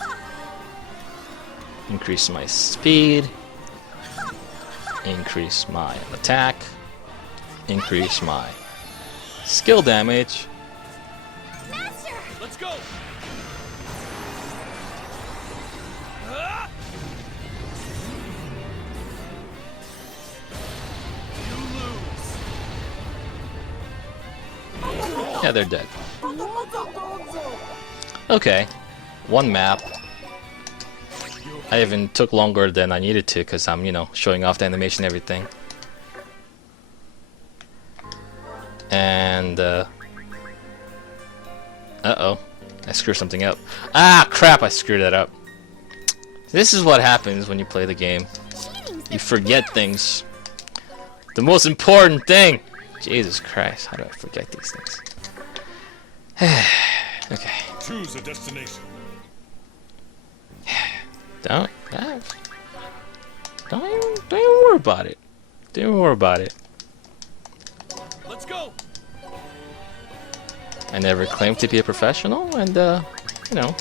Increase my speed, increase my attack, increase my skill damage. Master! Let's go. Yeah, they're dead. Okay, one map. I even took longer than I needed to because I'm, you know, showing off the animation and everything. And, uh-oh. I screwed something up. Ah, crap, I screwed that up. This is what happens when you play the game. You forget things. The most important thing! Jesus Christ, how do I forget these things? Okay. Choose a destination. Don't even worry about it. Don't even worry about it. Let's go. I never claimed to be a professional, and you know,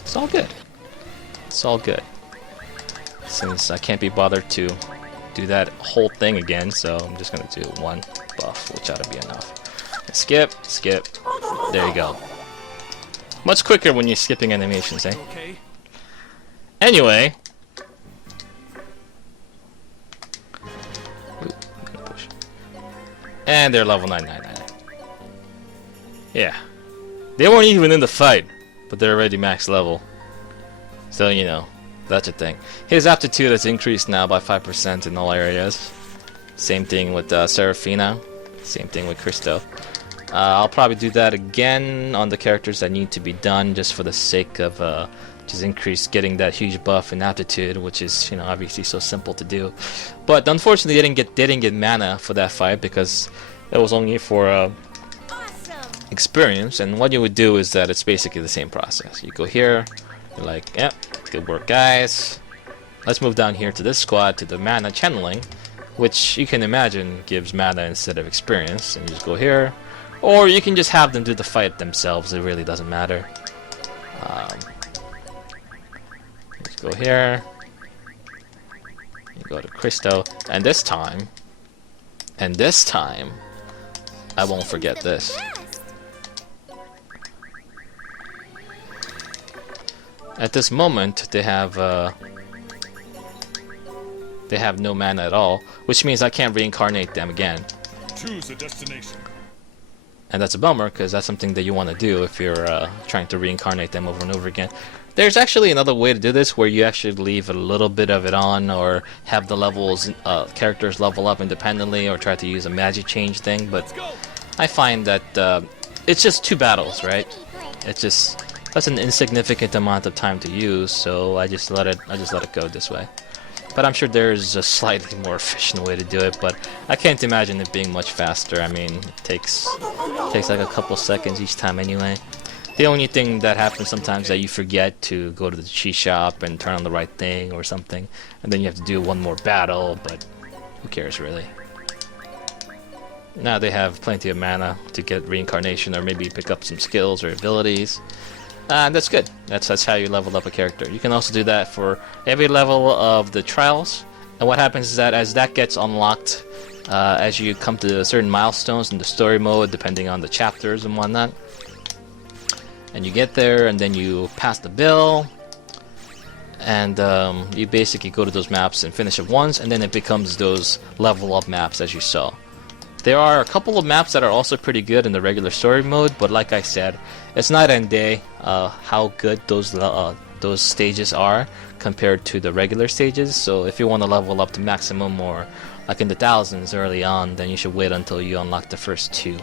it's all good. It's all good. Since I can't be bothered to do that whole thing again, so I'm just gonna do one buff, which ought to be enough. Skip, skip. There you go. Much quicker when you're skipping animations, eh? Okay. Anyway. Ooh, push. And they're level 999. Yeah. They weren't even in the fight, but they're already max level. So, you know, that's a thing. His aptitude has increased now by 5% in all areas. Same thing with Serafina. Same thing with Christo. I'll probably do that again on the characters that need to be done just for the sake of just increase getting that huge buff in aptitude, which is, you know, obviously so simple to do. But unfortunately, they didn't get mana for that fight because it was only for experience. And what you would do is that it's basically the same process. You go here, you're like, yep, good work, guys. Let's move down here to this squad to the mana channeling, which you can imagine gives mana instead of experience. And you just go here. Or you can just have them do the fight themselves, it really doesn't matter. Let's go here. You go to Christo, and this time, I won't forget this. At this moment, they have no mana at all, which means I can't reincarnate them again. Choose a destination. And that's a bummer, because that's something that you want to do if you're trying to reincarnate them over and over again. There's actually another way to do this, where you actually leave a little bit of it on, or have the levels, characters level up independently, or try to use a magic change thing. But I find that it's just 2 battles, right? That's an insignificant amount of time to use, so I just let it go this way. But I'm sure there's a slightly more efficient way to do it, but I can't imagine it being much faster. I mean, it takes like a couple seconds each time anyway. The only thing that happens sometimes is that you forget to go to the chi shop and turn on the right thing or something, and then you have to do one more battle, but who cares really? Now they have plenty of mana to get reincarnation or maybe pick up some skills or abilities. And that's good. That's how you level up a character. You can also do that for every level of the trials. And what happens is that as that gets unlocked, as you come to certain milestones in the story mode, depending on the chapters and whatnot, and you get there, and then you pass the bill, and you basically go to those maps and finish it once, and then it becomes those level up maps as you saw. There are a couple of maps that are also pretty good in the regular story mode, but like I said, it's night and day how good those stages are compared to the regular stages. So if you want to level up to maximum or like in the thousands early on, then you should wait until you unlock the first 2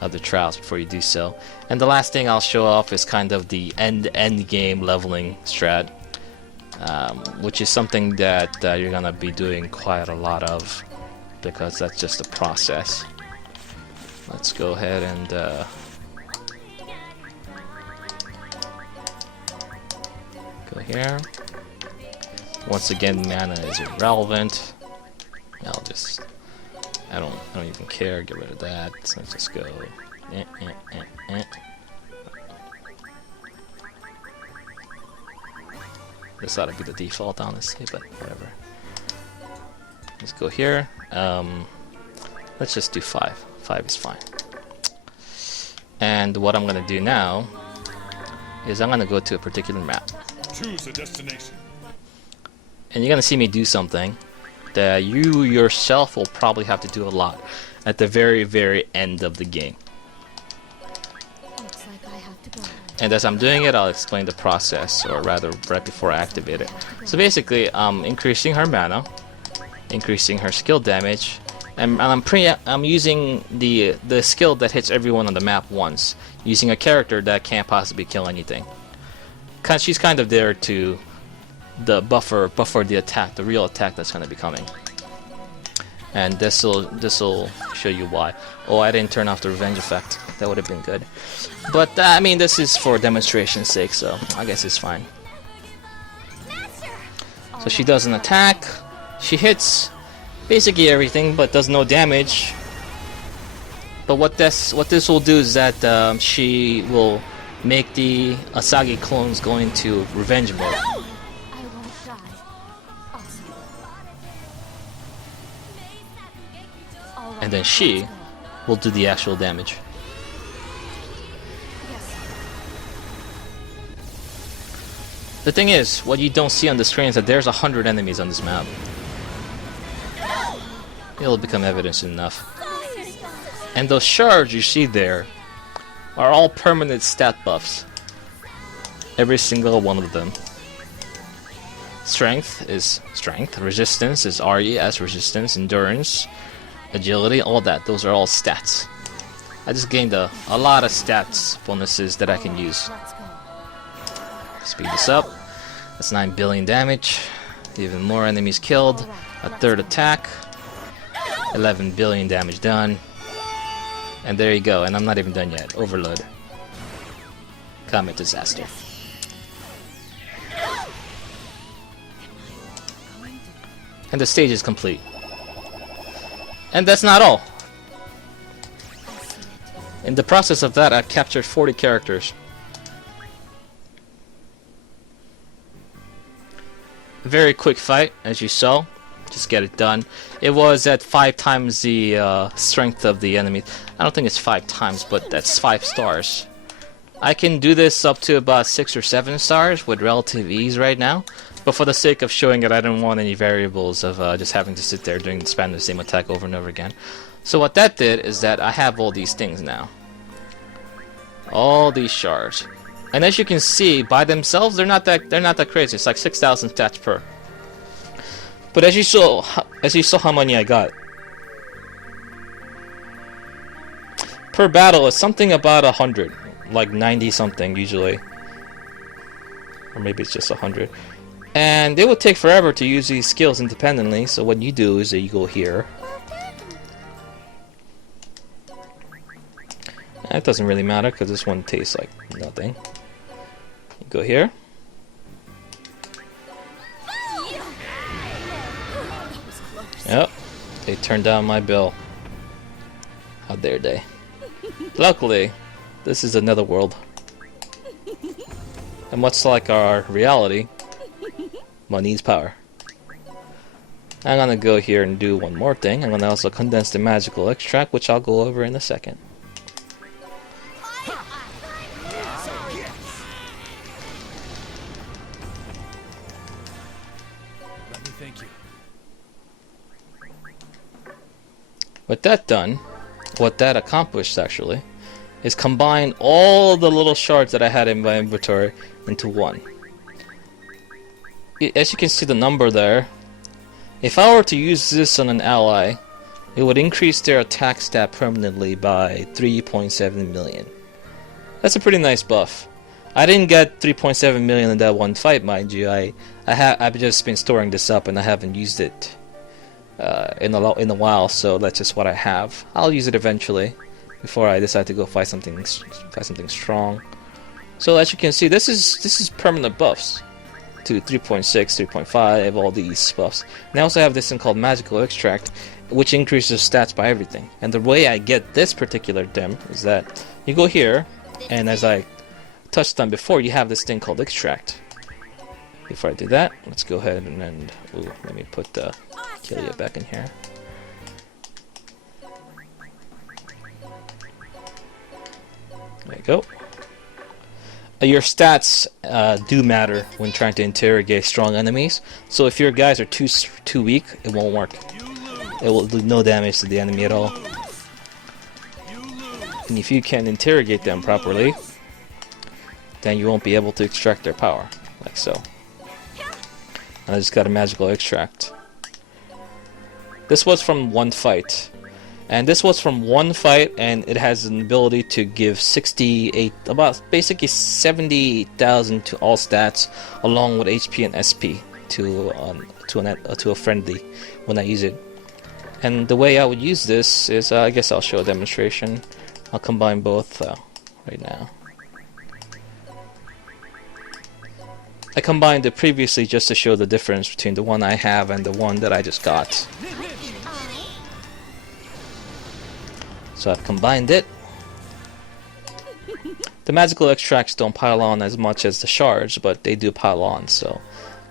of the trials before you do so. And the last thing I'll show off is kind of the end game leveling strat, which is something that you're gonna be doing quite a lot of, because that's just a process. Let's go ahead and go here. Once again, mana is irrelevant. I don't even care. Get rid of that. So let's just go. This ought to be the default, honestly, but whatever. Let's go here. Let's just do 5. 5 is fine. And what I'm gonna do now is I'm gonna go to a particular map. Choose a destination. And you're gonna see me do something that you yourself will probably have to do a lot at the very end of the game. Looks like I have to go. And as I'm doing it, I'll explain the process, or rather right before I activate it. So basically, I'm increasing her mana, increasing her skill damage, and I'm using the skill that hits everyone on the map once, using a character that can't possibly kill anything. She's kind of there to the buffer the attack, the real attack that's gonna be coming. And this'll show you why. Oh, I didn't turn off the revenge effect. That would have been good. But I mean, this is for demonstration's sake, so I guess it's fine. So she does an attack. She hits basically everything, but does no damage. But what this will do is that she will make the Asagi clones go into revenge mode. I won't die. Awesome. All right, And then she let's go. will do the actual damage. Yes. The thing is, what you don't see on the screen is that there's 100 enemies on this map. It'll become evident soon enough. And those shards you see there are all permanent stat buffs. Every single one of them. Strength is strength, resistance is RES, resistance, endurance, agility, all that. Those are all stats. I just gained a lot of stats bonuses that I can use. Let's go. Speed this up. That's 9 billion damage. Even more enemies killed. A third attack. 11 billion damage done. And there you go. And I'm not even done yet. Overload. Comet disaster. And the stage is complete. And that's not all. In the process of that, I've captured 40 characters. Very quick fight, as you saw. Just get it done. It was at 5 times the strength of the enemy. I don't think it's 5 times, but that's 5 stars. I can do this up to about 6 or 7 stars with relative ease right now. But for the sake of showing it, I don't want any variables of just having to sit there doing spam the same attack over and over again. So what that did is that I have all these things now. All these shards. And as you can see, by themselves, they're not that crazy. It's like 6,000 stats per. But as you saw how many I got. Per battle, it's something about 100, like 90 something usually, or maybe it's just 100. And it would take forever to use these skills independently. So what you do is that you go here. That doesn't really matter because this one tastes like nothing. You go here. Yep, they turned down my bill. How dare they? Luckily, this is another world. And much like our reality, money is power. I'm gonna go here and do one more thing. I'm gonna also condense the magical extract, which I'll go over in a second. Let me thank you. With that done, what that accomplished actually is combine all the little shards that I had in my inventory into one. As you can see the number there, if I were to use this on an ally, it would increase their attack stat permanently by 3.7 million. That's a pretty nice buff. I didn't get 3.7 million in that one fight, mind you. I've just been storing this up and I haven't used it in a while, so that's just what I have. I'll use it eventually before I decide to go fight something strong. So as you can see, this is permanent buffs to 3.6, 3.5, all these buffs. And I also have this thing called magical extract, which increases stats by everything. And the way I get this particular gem is that you go here, and as I touched on before, you have this thing called extract. Before I do that, let's go ahead and ooh, let me put the Kilia back in here. There you go. Your stats do matter when trying to interrogate strong enemies. So if your guys are too weak, it won't work. It will do no damage to the enemy at all. And if you can interrogate them properly, then you won't be able to extract their power, like so. And I just got a magical extract. This was from one fight. And this was from one fight, and it has an ability to give 68, about basically 70,000 to all stats, along with HP and SP to a friendly when I use it. And the way I would use this is, I guess I'll show a demonstration. I'll combine both right now. I combined it previously just to show the difference between the one I have and the one that I just got. So I've combined it. The magical extracts don't pile on as much as the shards, but they do pile on, so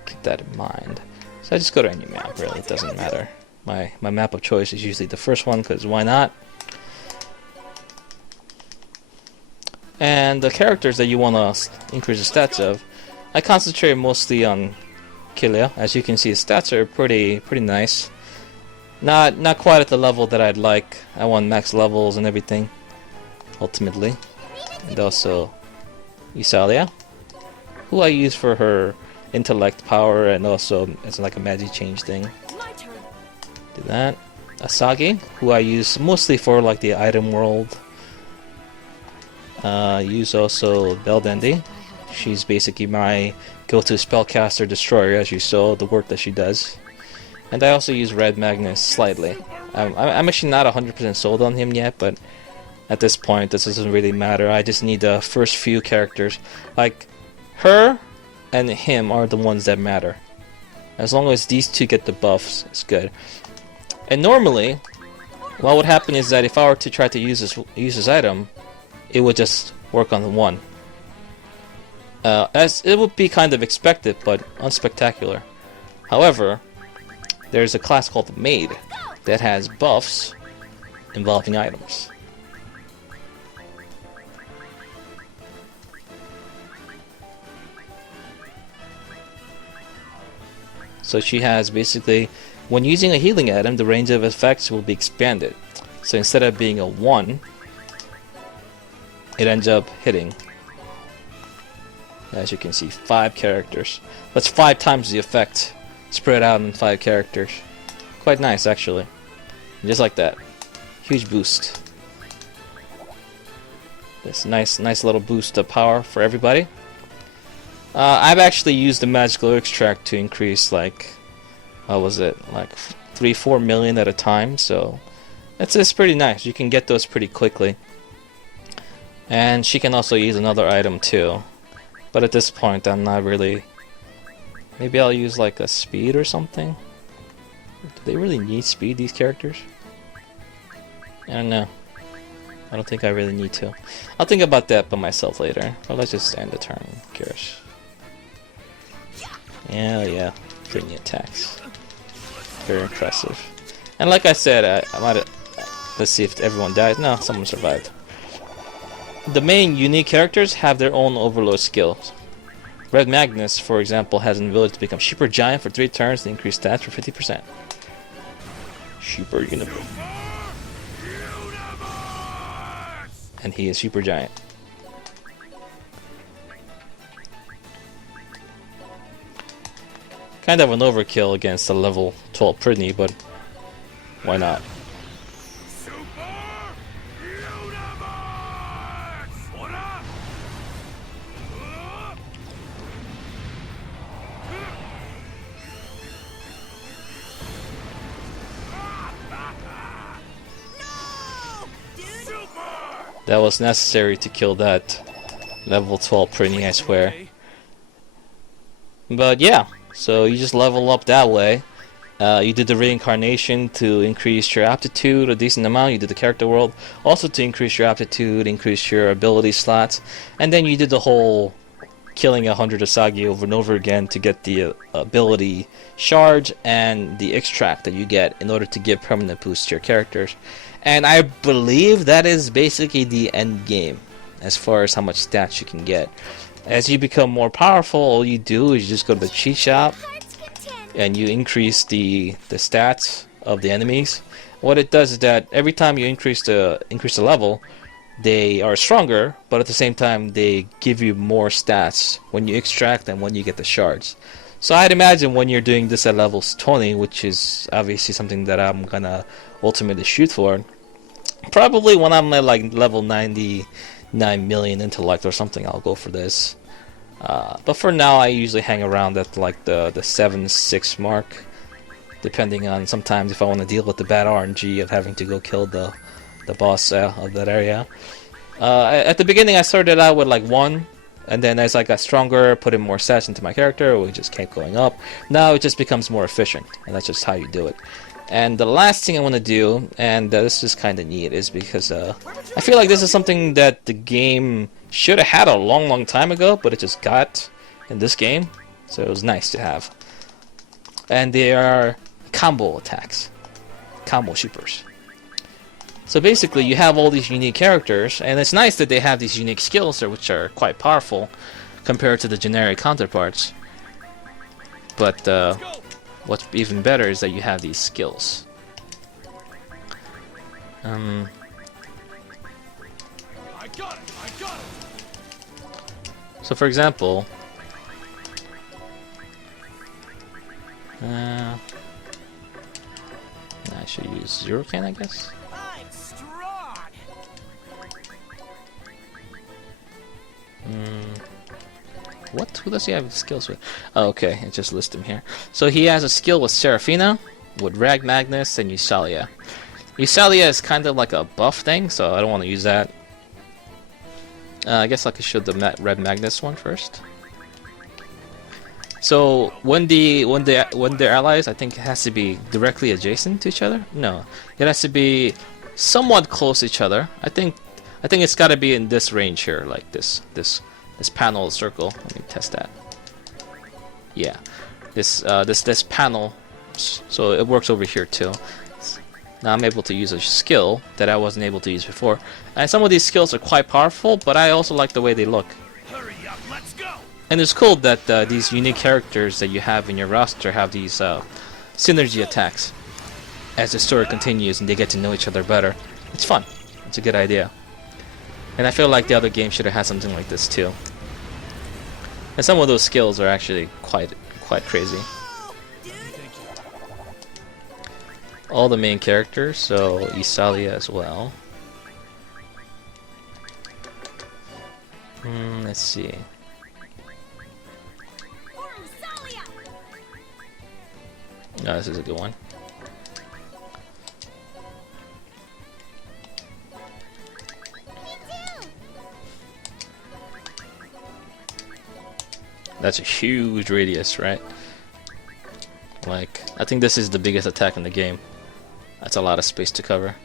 keep that in mind. So I just go to any map, really, it doesn't matter. My map of choice is usually the first one, because why not? And the characters that you want to increase the stats of, I concentrate mostly on Kilia. As you can see, his stats are pretty nice. Not quite at the level that I'd like. I want max levels and everything, ultimately. And also Isalia, who I use for her intellect power and also as like a magic change thing. Do that. Asagi, who I use mostly for like the item world. Use also Beldendi. She's basically my go-to spellcaster destroyer, as you saw the work that she does. And I also use Red Magnus slightly. I'm actually not 100% sold on him yet, but at this point this doesn't really matter. I just need the first few characters. Like, her and him are the ones that matter. As long as these two get the buffs, it's good. And normally, what would happen is that if I were to try to use this item, it would just work on the one. As it would be kind of expected, but unspectacular. However, there's a class called the Maid that has buffs involving items. So she has basically, when using a healing item, the range of effects will be expanded. So instead of being a 1, it ends up hitting, as you can see, 5 characters. That's 5 times the effect spread out in 5 characters. Quite nice, actually. Just like that. Huge boost. This nice little boost of power for everybody. I've actually used the magical extract to increase, like, what was it, like 3-4 million at a time, so it's pretty nice. You can get those pretty quickly. And she can also use another item too, but at this point I'm not really. Maybe I'll use like a speed or something. Do they really need speed, these characters? I don't know. I don't think I really need to. I'll think about that by myself later. But let's just end the turn. Curious. Yeah. Pretty attacks. Very impressive. And like I said, I might have, let's see if everyone died. No, someone survived. The main unique characters have their own overload skills. Red Magnus, for example, has an ability to become Super Giant for 3 turns to increase stats for 50%. Super Universe. And he is Super Giant. Kind of an overkill against a level 12 Pridney, but why not? That was necessary to kill that level 12 Pridney, I swear. But yeah, so you just level up that way. You did the reincarnation to increase your aptitude a decent amount. You did the character world also to increase your aptitude, increase your ability slots. And then you did the whole killing 100 Asagi over and over again to get the ability shards and the extract that you get in order to give permanent boosts to your characters. And I believe that is basically the end game as far as how much stats you can get. As you become more powerful, all you do is you just go to the cheat shop and you increase the stats of the enemies. What it does is that every time you increase the level, they are stronger, but at the same time they give you more stats when you extract and when you get the shards. So I'd imagine when you're doing this at levels 20, which is obviously something that I'm gonna ultimately shoot for, Probably when I'm at like level 99 million intellect or something, I'll go for this. But for now, I usually hang around at like the 7-6 mark, depending on sometimes if I want to deal with the bad RNG of having to go kill the boss of that area. At the beginning, I started out with like 1, and then as I got stronger, put in more stats into my character, we just kept going up. Now it just becomes more efficient, and that's just how you do it. And the last thing I want to do, and this is kind of neat, is because I feel like this is something that the game should have had a long time ago, but it just got in this game, so it was nice to have. And they are combo attacks, combo supers. So basically, you have all these unique characters, and it's nice that they have these unique skills, which are quite powerful compared to the generic counterparts. But what's even better is that you have these skills. I got it! I got it! So for example, I should use Zero Can, I guess. I'm strong. What? Who does he have skills with? Oh, okay, it just lists him here. So he has a skill with Seraphina, with Rag Magnus, and Eusalia. Eusalia is kind of like a buff thing, so I don't want to use that. I guess I could show the Red Magnus one first. So when they're allies, I think it has to be directly adjacent to each other. No, it has to be somewhat close to each other. I think it's got to be in this range here, like this panel circle. Let me test that. Yeah, this panel. So it works over here too. Now I'm able to use a skill that I wasn't able to use before, and some of these skills are quite powerful. But I also like the way they look. Hurry up, let's go. And it's cool that these unique characters that you have in your roster have these synergy attacks. As the story continues and they get to know each other better, it's fun. It's a good idea. And I feel like the other game should have had something like this too. And some of those skills are actually quite crazy. All the main characters, so Eusalia as well. Let's see. No, this is a good one. That's a huge radius, right? Like, I think this is the biggest attack in the game. That's a lot of space to cover.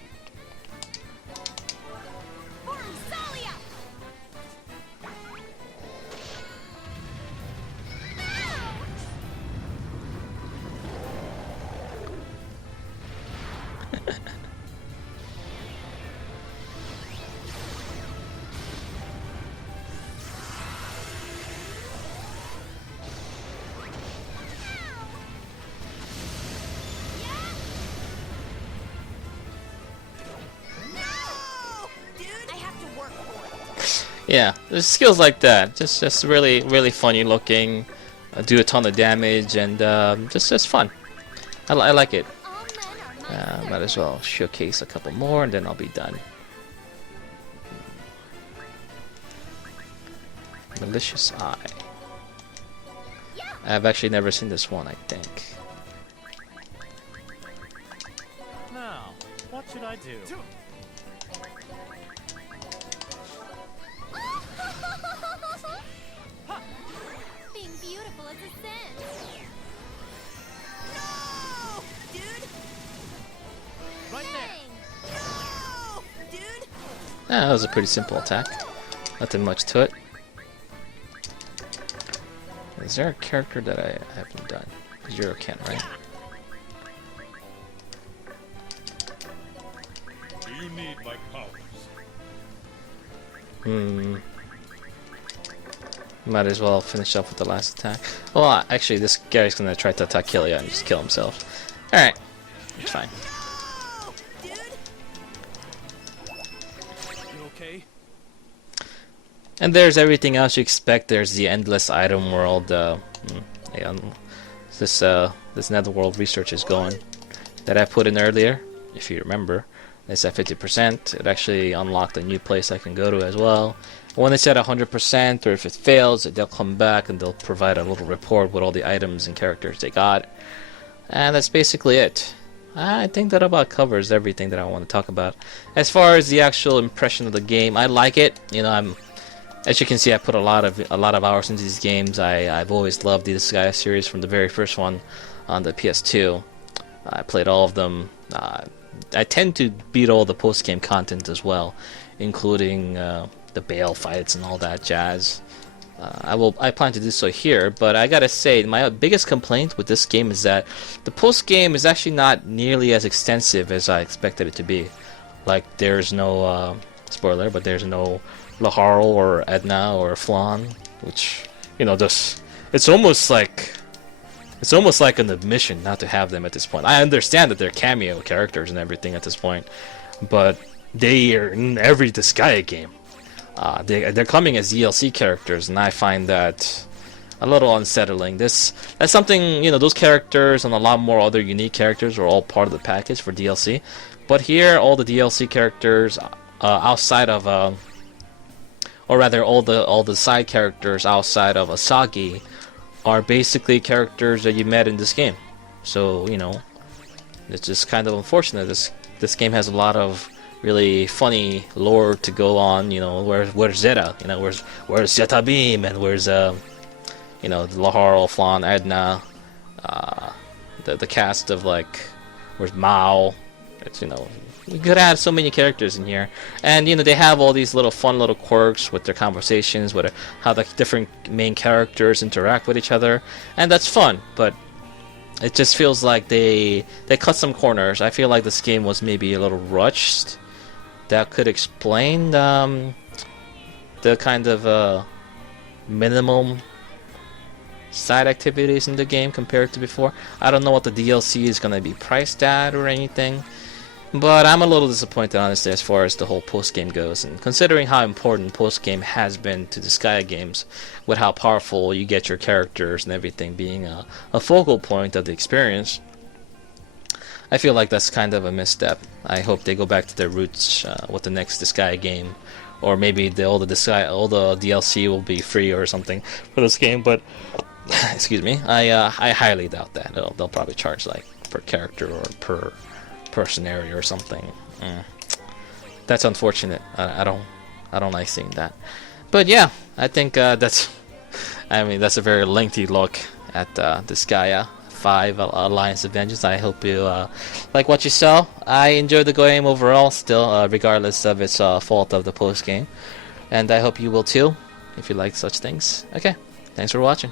Yeah, there's skills like that. Just really funny looking, do a ton of damage, and just fun. I like it. Might as well showcase a couple more, and then I'll be done. Malicious Eye. I've actually never seen this one, I think. Now, what should I do? Being beautiful is a sin. No, dude. Right there. No, dude. That was a pretty simple attack. Nothing much to it. Is there a character that I haven't done? Zero Can, right? Do you need my powers? Might as well finish up with the last attack. Well, actually, this guy's gonna try to attack Killia and just kill himself. Alright. It's fine. No, dude. You okay? And there's everything else you expect. There's the endless item world. This netherworld research is going that I put in earlier, if you remember. It's at 50%. It actually unlocked a new place I can go to as well. When it's at 100%, or if it fails, they'll come back and they'll provide a little report with all the items and characters they got. And that's basically it. I think that about covers everything that I want to talk about. As far as the actual impression of the game, I like it. You know, as you can see, I put a lot of hours into these games. I've always loved the Disgaea series from the very first one on the PS2. I played all of them. I tend to beat all the post-game content as well, including the Bale fights and all that jazz. I plan to do so here, but I gotta say, my biggest complaint with this game is that the post-game is actually not nearly as extensive as I expected it to be. Like, there's no, spoiler, but there's no Laharl or Edna or Flan, which, you know, just, it's almost like an admission not to have them at this point. I understand that they're cameo characters and everything at this point, but they are in every Disgaea game. They're coming as DLC characters, and I find that a little unsettling. That's something, you know, those characters and a lot more other unique characters are all part of the package for DLC. But here, all the DLC characters outside of, or rather, all the side characters outside of Asagi are basically characters that you met in this game. So, you know, it's just kind of unfortunate. This game has a lot of really funny lore to go on. You know, where's Zeta? You know, where's Zeta Beam? And where's you know, Laharl, Flan, Edna, the cast of, like, where's Mao? It's, you know, we could add so many characters in here, and you know, they have all these little fun little quirks with their conversations, with how the different main characters interact with each other, and that's fun. But it just feels like they cut some corners. I feel like this game was maybe a little rushed. That could explain the kind of minimum side activities in the game compared to before. I don't know what the DLC is going to be priced at or anything, but I'm a little disappointed, honestly, as far as the whole post-game goes. And considering how important post-game has been to the Disgaea games, with how powerful you get your characters and everything being a focal point of the experience, I feel like that's kind of a misstep. I hope they go back to their roots with the next Disgaea game, or maybe all the DLC will be free or something for this game. But excuse me, I highly doubt that. They'll probably charge like per character or per scenario or something. That's unfortunate. I don't like seeing that. But yeah, I think that's a very lengthy look at Disgaea 5 Alliance of Vengeance. I hope you like what you saw. I enjoyed the game overall still, regardless of its fault of the post game, and I hope you will too if you like such things. Okay, thanks for watching.